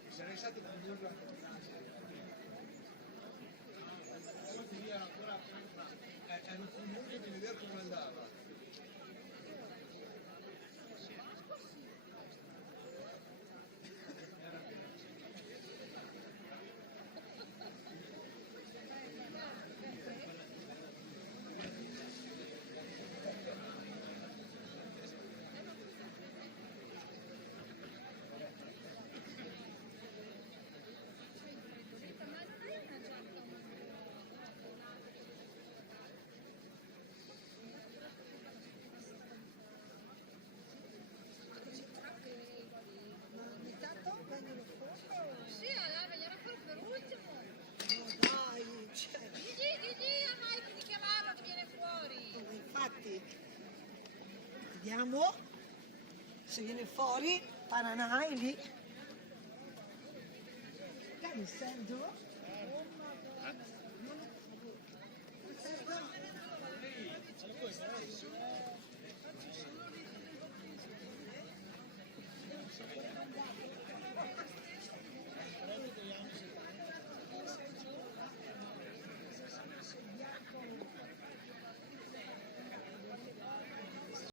Sarei stato condurlo non di vedere come andava. Vediamo se viene fuori. Paranà è lì. Dai, Sergio.